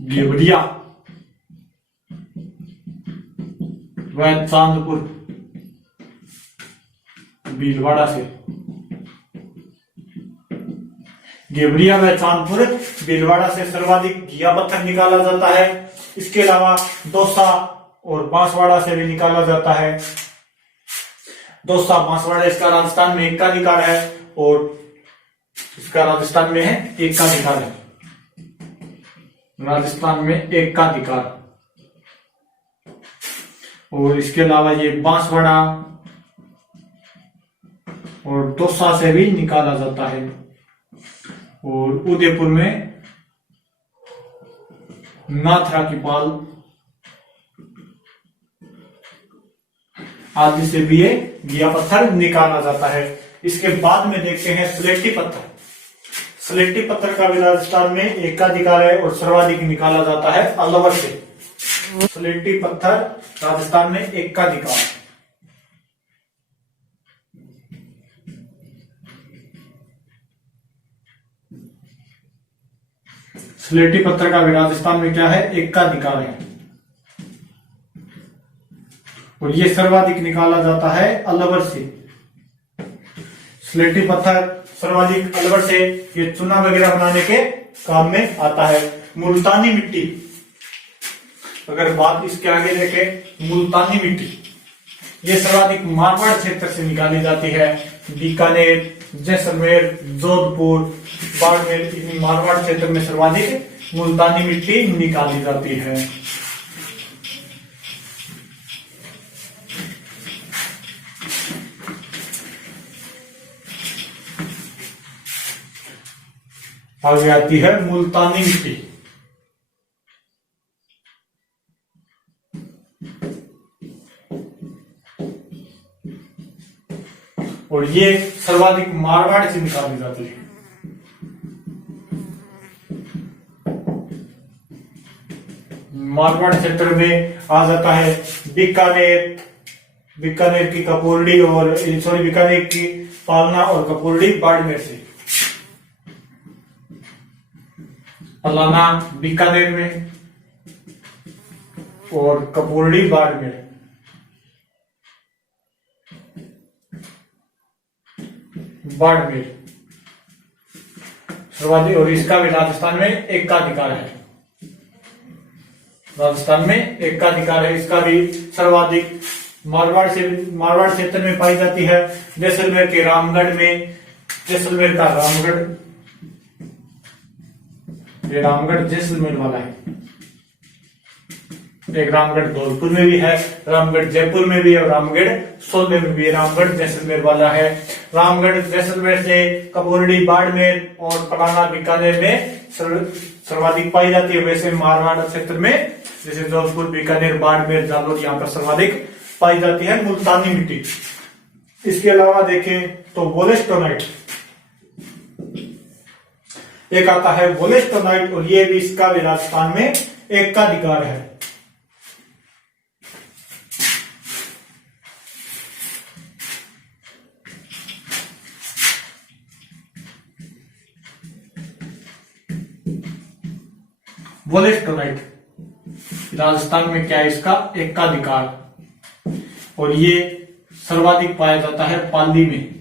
गेवरिया व चांदपुर भीलवाड़ा से। गेवरिया व चांदपुर भीलवाड़ा से सर्वाधिक घिया पत्थर निकाला जाता है। इसके अलावा दौसा और बांसवाड़ा से भी निकाला जाता है। दौसा बांसवाड़ा इसका राजस्थान में एकाधिकार है और इसका राजस्थान में है एकाधिकार है। राजस्थान में एकाधिकार। और इसके अलावा ये बांसवाड़ा और दौसा से भी निकाला जाता है। और उदयपुर में नाथरा की पाल आदि से भी ये घिया पत्थर निकाला जाता है। इसके बाद में देखते हैं स्लेटी पत्थर। स्लेटी पत्थर का भी राजस्थान में एकाधिकार है और सर्वाधिक निकाला जाता है अलवर से। स्लेटी पत्थर राजस्थान में एकाधिकार। स्लेटी पत्थर का भी राजस्थान में क्या है, एकाधिकार है। और ये सर्वाधिक निकाला जाता है अलवर से। स्लेटी पत्थर सर्वाधिक अलवर से ये चूना वगैरह बनाने के काम में आता है। मुल्तानी मिट्टी, अगर बात इसके आगे देखें, मुल्तानी मिट्टी ये सर्वाधिक मारवाड़ क्षेत्र से निकाली जाती है। बीकानेर, जैसलमेर, जोधपुर, बाड़मेर, इन मारवाड़ क्षेत्र में सर्वाधिक मुल्तानी मिट्टी निकाली जाती है। आगे आती है मुल्तानी मिट्टी। और ये सर्वाधिक मारवाड़ से निकाली जाती है। मारवाड़ क्षेत्र में आ जाता है बीकानेर, बीकानेर की कपूरड़ी और बीकानेर की पालना और कपूरड़ी बाड़मेर से। पलाना बीकानेर में और कपूरड़ी बाड़मेर। बाड़मेर सर्वाधिक, और इसका भी राजस्थान में एकाधिकार है। राजस्थान में एकाधिकार है, इसका भी सर्वाधिक मारवाड़ क्षेत्र में पाई जाती है। जैसलमेर के रामगढ़ में, जैसलमेर का रामगढ़, ये रामगढ़ जैसलमेर वाला है। एक रामगढ़ धौलपुर में भी है, रामगढ़ जयपुर में भी है और रामगढ़ सोलमे में भी है। रामगढ़ जैसलमेर वाला है। रामगढ़ जैसलमेर से कपूरड़ी बाड़मेर और पलाना बीकानेर में सर्वाधिक पाई जाती है। वैसे मारवाड़ क्षेत्र में जैसे जोधपुर, बीकानेर, बाड़मेर, जालोर, यहाँ पर सर्वाधिक पाई जाती है मुल्तानी मिट्टी। इसके अलावा देखें तो वोलेस्टोनाइट, एक आता है वोलेस्टोनाइट, और ये भी इसका भी राजस्थान में एकाधिकार है। वोलेस्टोनाइट राजस्थान में क्या है, इसका एकाधिकार, और ये सर्वाधिक पाया जाता है पाली में।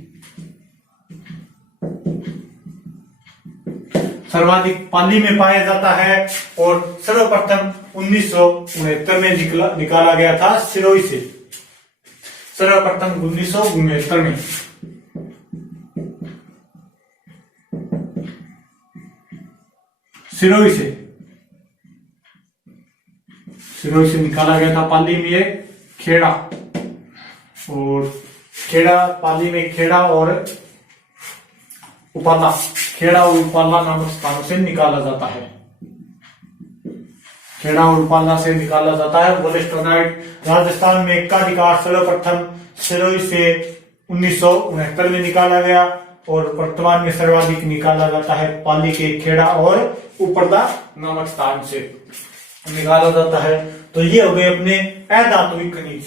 सर्वाधिक पाली में पाया जाता है और सर्वप्रथम 1969 में निकाला गया था सिरोही से। सर्वप्रथम 1969 में सिरोही से निकाला गया था। पाली में ये खेड़ा, और खेड़ा पाली में खेड़ा और उपाला, खेड़ा और उपाला नामक स्थानों से निकाला जाता है। खेड़ा और उपाला से निकाला जाता है वोलेस्टोनाइट। राजस्थान में एकाधिकार सर्वप्रथम सिरोही से 1969 में निकाला गया, और वर्तमान में सर्वाधिक निकाला जाता है पाली के खेड़ा और उपरला नामक स्थान से निकाला जाता है। तो ये हो गए अपने अधात्विक खनिज।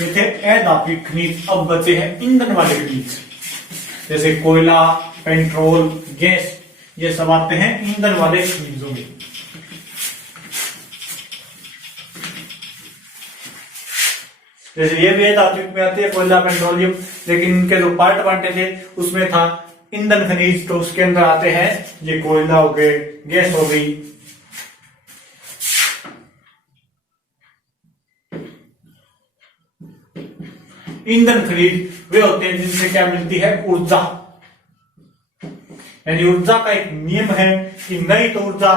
ये थे अधात्विक खनिज। अब बचे हैं ईंधन वाले खनिज, जैसे कोयला, पेट्रोल, गैस, ये सब आते हैं ईंधन वाले खनिजों में। जैसे ये भी धात्विक में आते हैं, कोयला, पेट्रोलियम, लेकिन इनके जो पार्ट बांटे थे उसमें था ईंधन खनिज, तो उसके अंदर आते हैं ये कोयला हो गए, गैस हो गई। ईंधन खनिज वे होते हैं जिनसे क्या मिलती है, ऊर्जा। यानी ऊर्जा का एक नियम है कि नई तो ऊर्जा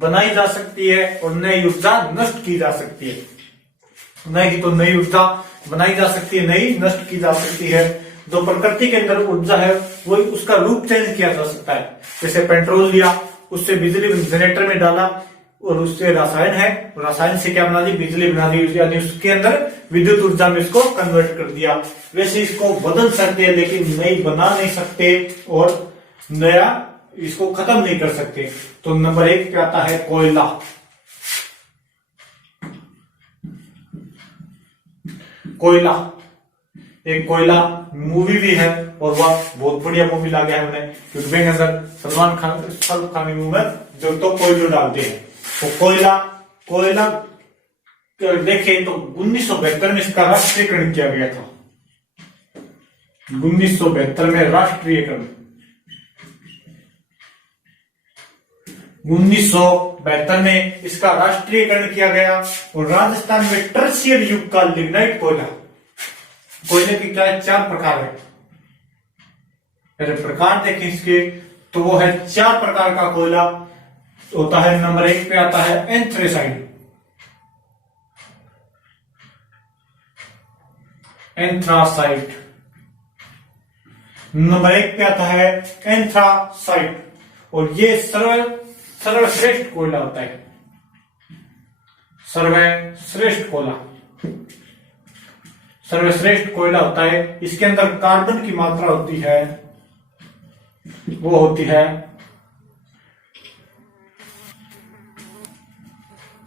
बनाई जा सकती है और नई ऊर्जा नष्ट की जा सकती है। नई तो नई ऊर्जा बनाई जा सकती है, नई नष्ट की जा सकती है। जो प्रकृति के अंदर ऊर्जा है वो उसका रूप चेंज किया जा सकता है। जैसे पेट्रोल लिया, उससे बिजली जनरेटर में डाला और उससे रसायन है, रसायन से क्या बना दी, बिजली बना दी, यानी उसके अंदर विद्युत ऊर्जा में इसको कन्वर्ट कर दिया। वैसे इसको बदल सकते हैं लेकिन नई बना नहीं सकते और नया इसको खत्म नहीं कर सकते। तो नंबर 1 पे आता है कोयला। कोयला एक कोयला मूवी भी है और वह बहुत बढ़िया मूवी लागे है हमने, क्योंकि के अंदर सलमान खान शाहरुख खान मूवी में जो तो कोयलो डालते हैं। तो कोयला देखें तो 1972 में इसका राष्ट्रीयकरण किया गया था। 1972 में राष्ट्रीयकरण, 1972 में इसका राष्ट्रीयकरण किया गया। और राजस्थान में टर्शियर युग का लिग्नाइट कोयले के क्या 4 प्रकार है। पहले प्रकार देखें इसके, तो वो है 4 प्रकार का कोयला होता है। नंबर 1 पे आता है एंथ्रेसाइड। नंबर 1 पे आता है एंथ्रासाइट, और ये सर्वश्रेष्ठ कोयला होता है। सर्वश्रेष्ठ कोयला होता है। इसके अंदर कार्बन की मात्रा होती है, वो होती है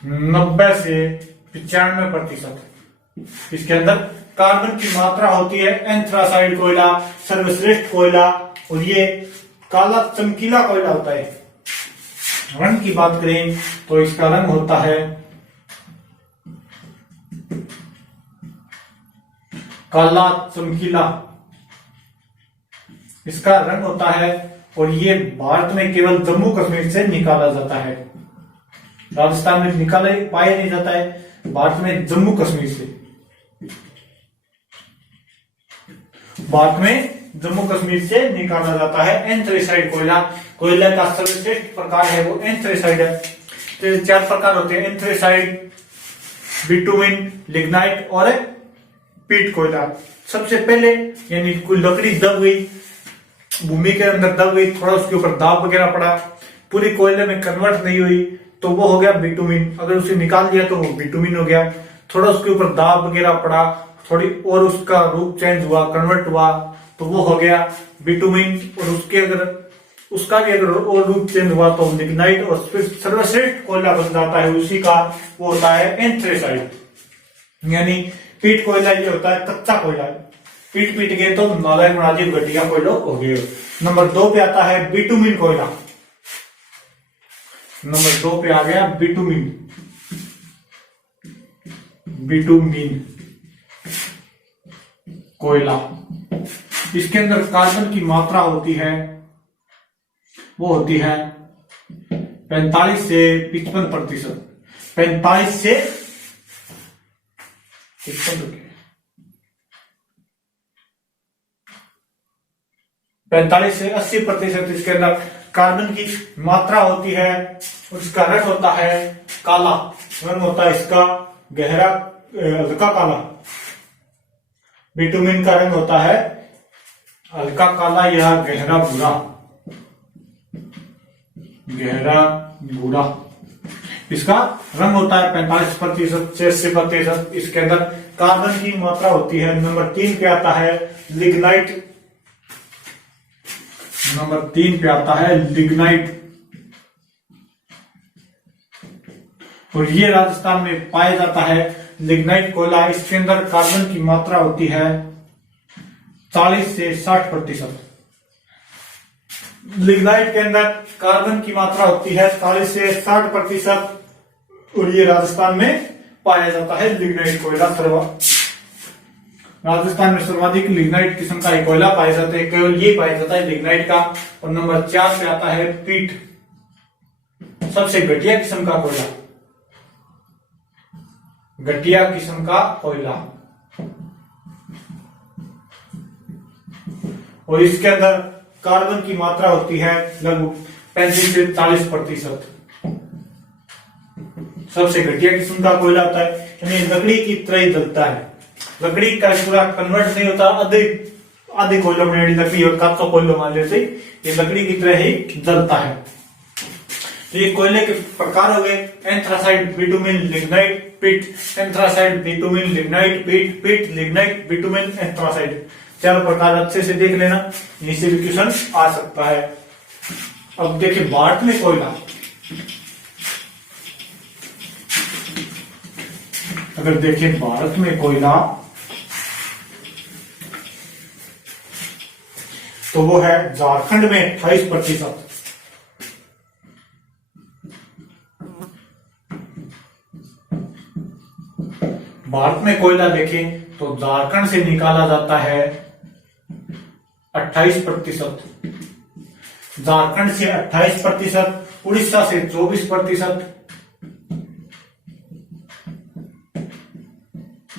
90 से 95%। इसके अंदर कार्बन की मात्रा होती है। एंथ्रासाइड कोयला सर्वश्रेष्ठ कोयला, और ये काला चमकीला कोयला होता है। रंग की बात करें तो इसका रंग होता है काला चमकीला, इसका रंग होता है। और ये भारत में केवल जम्मू कश्मीर से निकाला जाता है, राजस्थान में पाया नहीं जाता है, भारत में जम्मू कश्मीर से। भारत में जम्मू कश्मीर से निकाला जाता है एंथ्रेसाइड कोयला का सर्वश्रेष्ठ प्रकार है वो एंथ्रेसाइड है। तो 4 प्रकार होते हैं, एंथ्रेसाइड, बिटुमिन, लिग्नाइट और पीट कोयला। सबसे पहले यानी कोई लकड़ी दब गई, भूमि के अंदर दब गई, थोड़ा उसके ऊपर दाब वगैरह पड़ा, पूरी कोयले में कन्वर्ट नहीं हुई, तो वो हो गया बिटुमिन। अगर उसे निकाल दिया तो वो बिटुमिन हो गया। थोड़ा उसके ऊपर दाब वगैरह पड़ा, थोड़ी और उसका रूप चेंज हुआ, कन्वर्ट हुआ, तो वो हो गया बिटुमिन। और उसका भी अगर और रूप चेंज हुआ तो लिग्नाइट। और फिर सर्वश्रेष्ठ कोयला बन जाता है उसी का, वो होता है एंथ्रेसाइड। यानी पीट कोयला ये होता है कच्चा कोयला, पीट गए तो नालायक राजीव घटिया कोयला हो गए। नंबर 2 पे आता है बिटुमिन कोयला। नंबर 2 पे आ गया बिटुमिन कोयला। इसके अंदर कार्बन की मात्रा होती है, वो होती है 45 से 55%। 45 से 80% इसके अंदर कार्बन की मात्रा होती है। और इसका रंग होता है काला, रंग होता है इसका गहरा हल्का काला। बिटुमिन का रंग होता है हल्का काला या गहरा भूरा। इसका रंग होता है 45% से 80%। इसके अंदर कार्बन की मात्रा होती है। नंबर 3 पे आता है लिग्नाइट। नंबर 3 पे आता है लिग्नाइट, और ये राजस्थान में पाया जाता है लिग्नाइट कोयला। इसके अंदर कार्बन की मात्रा होती है 40 से 60%। लिग्नाइट के अंदर कार्बन की मात्रा होती है 40 से 60%, और ये राजस्थान में पाया जाता है लिग्नाइट कोयला। राजस्थान में सर्वाधिक लिग्नाइट किस्म का कोयला पाया जाता है, केवल ये पाया जाता है लिग्नाइट का। और नंबर 4 पे आता है पीट, सबसे घटिया किस्म का कोयला, घटिया किस्म का कोयला। और इसके अंदर कार्बन की मात्रा होती है लगभग 35 से 40%। सबसे घटिया किस्म का कोयला होता है, यानी लकड़ी की तरह ही जलता है। लकड़ी का पूरा कन्वर्ट नहीं होता, आधे कोयला में लकड़ी और कच्चा कोयला मान लेते, ये लकड़ी की तरह ही जलता है। तो ये कोयले के प्रकार हो गए एंथ्रासाइड, बिटुमिन, लिग्नाइट, पीट। एंथ्रासाइड, बिटुमिन, लिग्नाइट, पीट, लिग्नाइट, बिटुमिन, एंथ्रासाइड, 4 प्रकार अच्छे से देख लेना, इनसे भी क्वेश्चन आ सकता है। अब देखिए भारत में कोयला, अगर देखें भारत में कोयला तो वो है झारखंड में 28%। भारत में कोयला देखें तो झारखंड से निकाला जाता है 28%, झारखंड से 28%, उड़ीसा से 24%,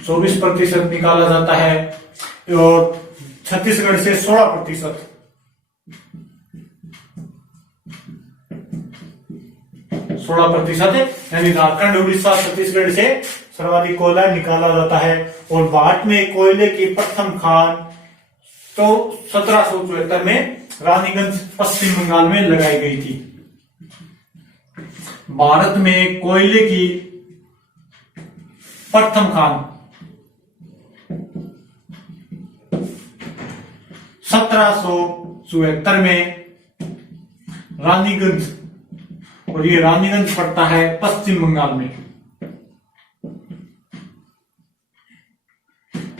24% निकाला जाता है और छत्तीसगढ़ से 16%। 16% यानी झारखंड, उड़ीसा, छत्तीसगढ़ से सर्वाधिक कोयला निकाला जाता है। और भारत में कोयले की प्रथम खान तो 1774 में रानीगंज पश्चिम बंगाल में लगाई गई थी। भारत में कोयले की प्रथम खान 1774 में रानीगंज, और ये रानीगंज पड़ता है पश्चिम बंगाल में।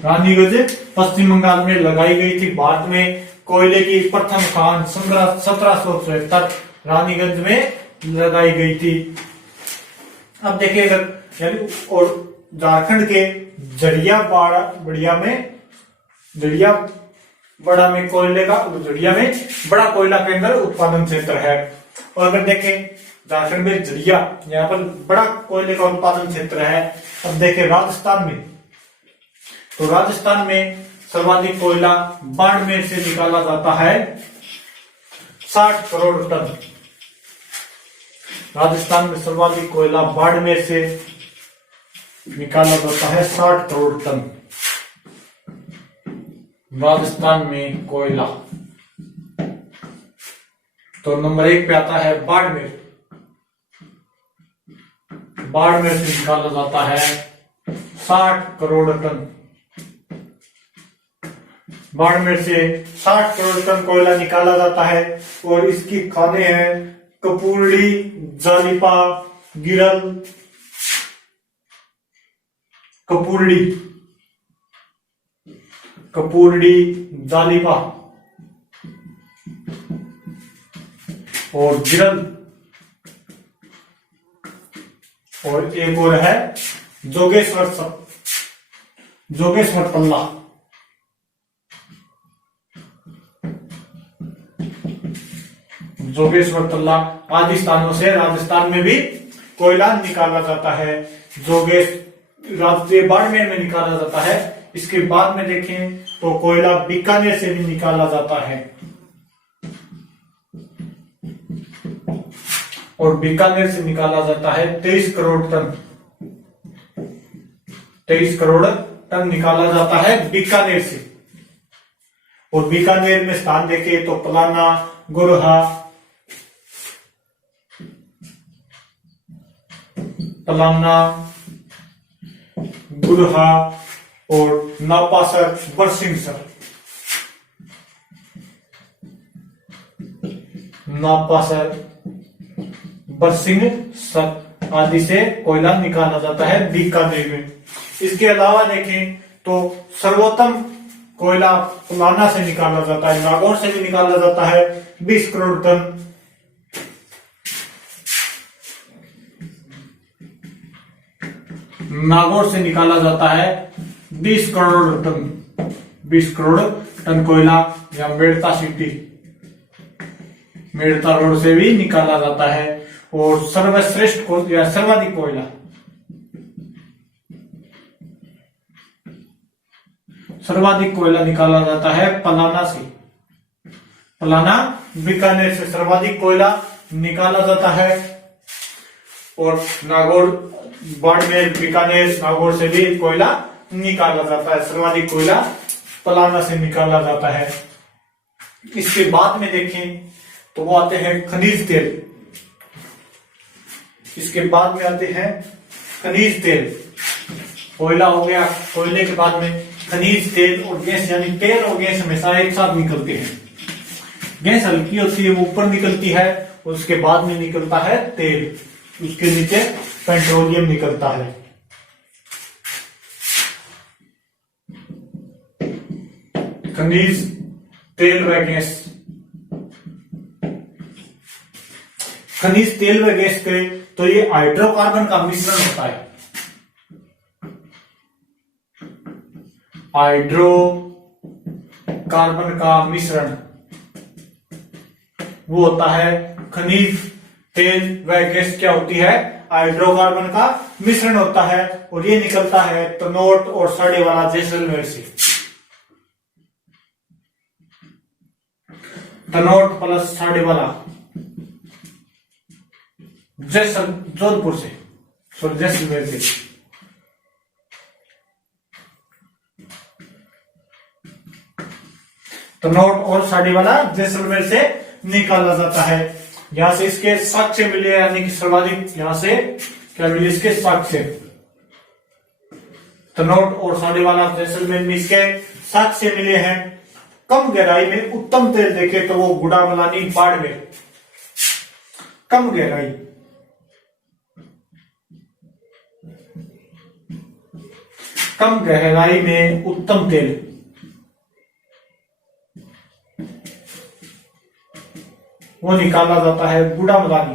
रानीगंज पश्चिम बंगाल में लगाई गई थी। भारत में कोयले की प्रथम खान 1774 रानीगंज में लगाई गई थी। अब देखिए अगर, और झारखंड के जड़िया में कोयले का, जड़िया में बड़ा कोयला केंद्र उत्पादन क्षेत्र है। और अगर देखें झारखंड में जड़िया, यहाँ पर बड़ा कोयले का उत्पादन क्षेत्र है। अब देखें राजस्थान में, तो राजस्थान में सर्वाधिक कोयला बाड़मेर से निकाला जाता है 60 करोड़ टन। राजस्थान में सर्वाधिक कोयला बाड़मेर से निकाला जाता है 60 करोड़ टन। राजस्थान में कोयला, तो नंबर 1 पे आता है बाड़मेर। बाड़मेर से निकाला जाता है 60 करोड़ टन। बाड़मेर से 60 करोड़ टन कोयला निकाला जाता है। और इसकी खानें हैं कपूरड़ी, जालिपा, गिरल, कपूरड़ी, जालिपा और गिरल, और एक और है जोगेश्वर तल्ला। जोगेश्वर तल्ला आदि स्थानों से राजस्थान में भी कोयला निकाला जाता है। बाड़मेर में निकाला जाता है। इसके बाद में देखें तो कोयला बीकानेर से भी निकाला जाता है। और बीकानेर से निकाला जाता है 23 करोड़ टन। 23 करोड़ टन निकाला जाता है बीकानेर से। और बीकानेर में स्थान देखें तो पलाना, गुरहा और नापासर, बरसिंहसर। नापासर, बरसिंहसर आदि से कोयला निकाला जाता है बीकानेर में। इसके अलावा देखें तो सर्वोत्तम कोयला पलाना से निकाला जाता है, नागौर से भी निकाला जाता है 20 करोड़ टन। नागौर से निकाला जाता है 20 करोड़ टन। 20 करोड़ टन कोयला या मेड़ता सिटी, मेड़ता रोड से भी निकाला जाता है। और सर्वश्रेष्ठ या सर्वाधिक कोयला, सर्वाधिक कोयला निकाला जाता है पलाना से। पलाना, बीकानेर से सर्वाधिक कोयला निकाला जाता है। और नागौर, बाड़मेर, बीकानेर, नागौर से भी कोयला निकाला जाता है। सर्वाधिक कोयला पलाना से निकाला जाता है। इसके बाद में देखें तो वो आते हैं खनिज तेल। इसके बाद में आते हैं खनिज तेल। कोयला हो गया, कोयले के बाद में खनिज तेल और गैस, यानी तेल और गैस हमेशा एक साथ निकलते हैं। गैस हल्की होती है, वो ऊपर निकलती है, उसके बाद में निकलता है तेल, उसके नीचे पेट्रोलियम निकलता है। खनिज तेल व गैस खनिज तेल व गैस के, तो ये हाइड्रोकार्बन का मिश्रण होता है। हाइड्रोकार्बन का मिश्रण वो होता है खनिज तेल व गैस। क्या होती है? हाइड्रोकार्बन का मिश्रण होता है, और ये निकलता है तनोट और सड़े वाला जैसलमेर से। तनोट प्लस सड़े वाला जोधपुर से, सॉरी जैसलमेर से। तनोट और साड़ी वाला जैसलमेर से निकाला जाता है। यहां से इसके साक्ष्य मिले, यानी कि सर्वाधिक यहां से क्या मिले? इसके साक्ष्य। तनोट और साड़ी वाला जैसलमेर में इसके साक्ष्य मिले हैं। कम गहराई में उत्तम तेल देखे तो वो गुड़ामलानी बाड़मेर। कम गहराई, कम गहराई में उत्तम तेल, वो निकाला जाता है गुड़ामलानी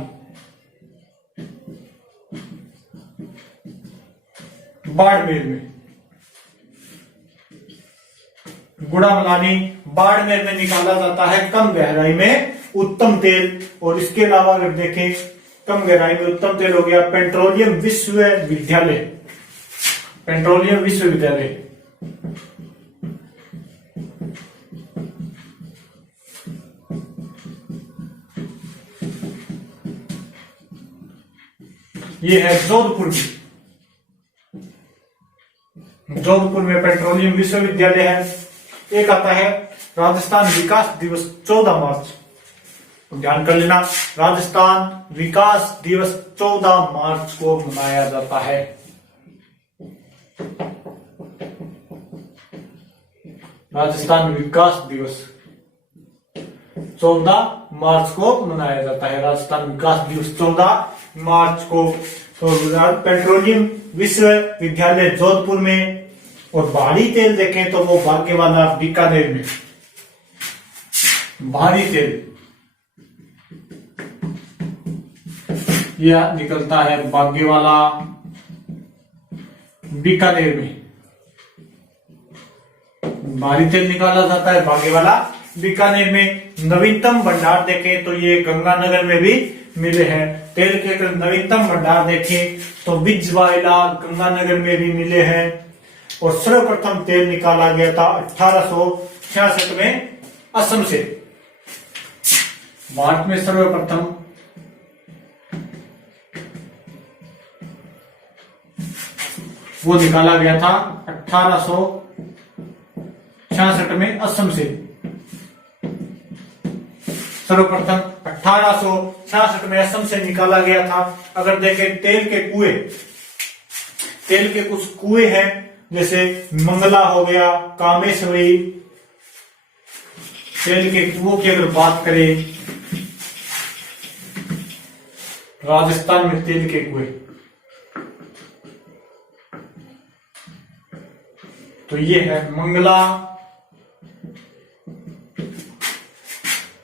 बाड़मेर में। गुड़ामलानी बाड़मेर में निकाला जाता है कम गहराई में उत्तम तेल। और इसके अलावा अगर देखें, कम गहराई में उत्तम तेल हो गया पेट्रोलियम विश्वविद्यालय। पेट्रोलियम विश्वविद्यालय, ये है जोधपुर में। जोधपुर में पेट्रोलियम विश्वविद्यालय है। एक आता है राजस्थान विकास दिवस 14 मार्च, ध्यान कर लेना, राजस्थान विकास दिवस 14 मार्च को मनाया जाता है। राजस्थान विकास दिवस 14 मार्च को मनाया जाता है। राजस्थान विकास दिवस 14 मार्च को। तो पेट्रोलियम विश्वविद्यालय जोधपुर में। और भारी तेल देखें तो वो भाग्यवाला बीकानेर में। भारी तेल यह निकलता है भाग्यवाला बीकानेर में। भारी तेल निकाला जाता है भाग्यवाला बीकानेर में। नवीनतम भंडार देखें तो ये गंगानगर में भी मिले हैं। तेल के अगर नवीनतम भंडार देखें तो बिजवाइला गंगानगर में भी मिले हैं। और सर्वप्रथम तेल निकाला गया था 1866 में असम से। भारत में सर्वप्रथम वो निकाला गया था 1866 में असम से। सर्वप्रथम 1866 में असम से निकाला गया था। अगर देखें तेल के कुएं, तेल के कुछ कुएं हैं, जैसे मंगला हो गया, कामेश्वरी। तेल के कुओं की अगर बात करें, राजस्थान में तेल के कुएं, तो ये है मंगला,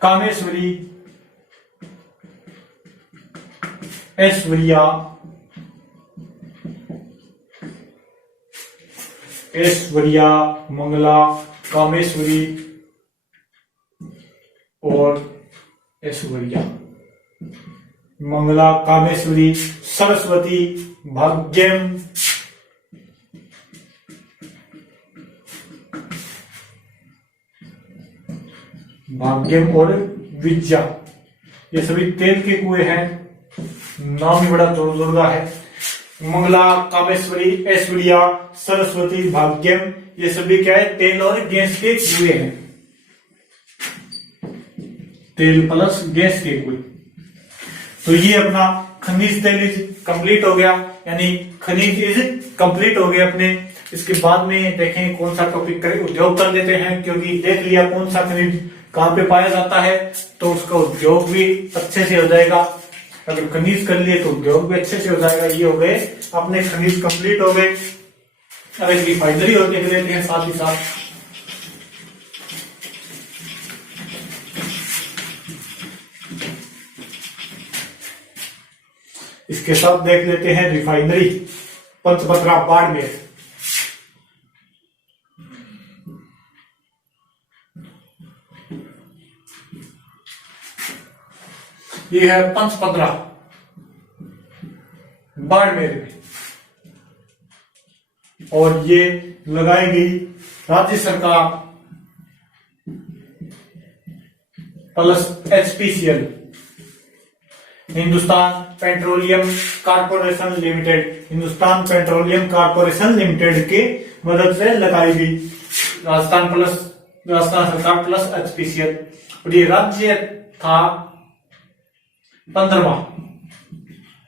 कामेश्वरी, ऐश्वर्या, मंगला, कामेश्वरी और ऐश्वर्या। मंगला, कामेश्वरी, सरस्वती, भाग्यम, और विद्या, ये सभी तेल के कुएं हैं। नाम ही बड़ा जोरदार है। मंगला, कामेश्वरी, ऐश्वर्या, सरस्वती, भाग्यम, ये सभी क्या है? तेल और गैस के कुएं हैं। तेल प्लस गैस के कुएं। तो ये अपना खनिज तेल इज कंप्लीट हो गया, यानी खनिज इज कंप्लीट हो गया अपने। इसके बाद में देखें कौन सा टॉपिक करें, उद्योग कर लेते हैं, क्योंकि देख लिया कौन सा खनिज कहां पे पाया जाता है, तो उसका उद्योग भी अच्छे से हो जाएगा। अगर खनिज कर लिए तो उद्योग भी अच्छे से हो जाएगा। ये हो गए अपने खनिज कंप्लीट हो गए। अब एक रिफाइनरी और देख लेते हैं साथ ही साथ। इसके साथ देख लेते हैं रिफाइनरी पंचपत्रा बाड़मेर। ये है पंचपत्रा बाड़मेर में, और ये लगाई गई राज्य सरकार plus HPCL Hindustan petroleum corporation limited, Hindustan petroleum corporation limited के मदद से लगाई गई राजस्थान सरकार प्लस HPCL। और ये राज्य था 15वां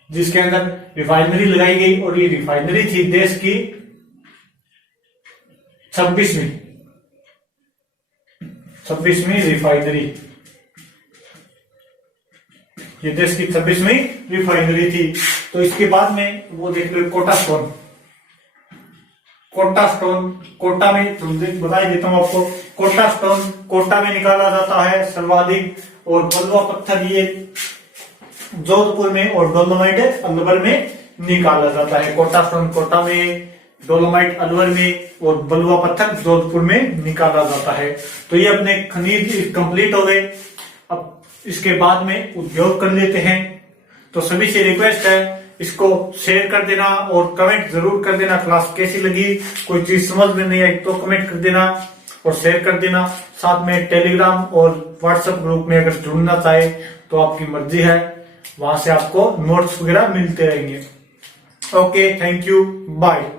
जिसके अंदर रिफाइनरी लगाई गई, और ये रिफाइनरी थी देश की 26वीं रिफाइनरी। ये देश की 26वीं रिफाइनरी थी। तो इसके बाद में वो देख लो कोटा स्टोन कोटा में बताई देता हूं आपको। कोटा स्टोन कोटा में निकाला जाता है सर्वाधिक, और बलुआ पत्थर ये जोधपुर में, और डोलोमाइट अलवर में निकाला जाता है। कोटा स्टोन कोटा में, डोलोमाइट अलवर में, और बलुआ पत्थर जोधपुर में निकाला जाता है। तो ये अपने खनिज कंप्लीट हो गए। अब इसके बाद में उद्योग कर लेते हैं। तो सभी से रिक्वेस्ट है, इसको शेयर कर देना और कमेंट जरूर कर देना क्लास कैसी लगी। कोई चीज समझ में नहीं आई तो कमेंट कर देना और शेयर कर देना। साथ में टेलीग्राम और व्हाट्सएप ग्रुप में अगर जुड़ना चाहे तो आपकी मर्जी है, वहां से आपको नोट्स वगैरह मिलते रहेंगे। Okay, thank you, bye.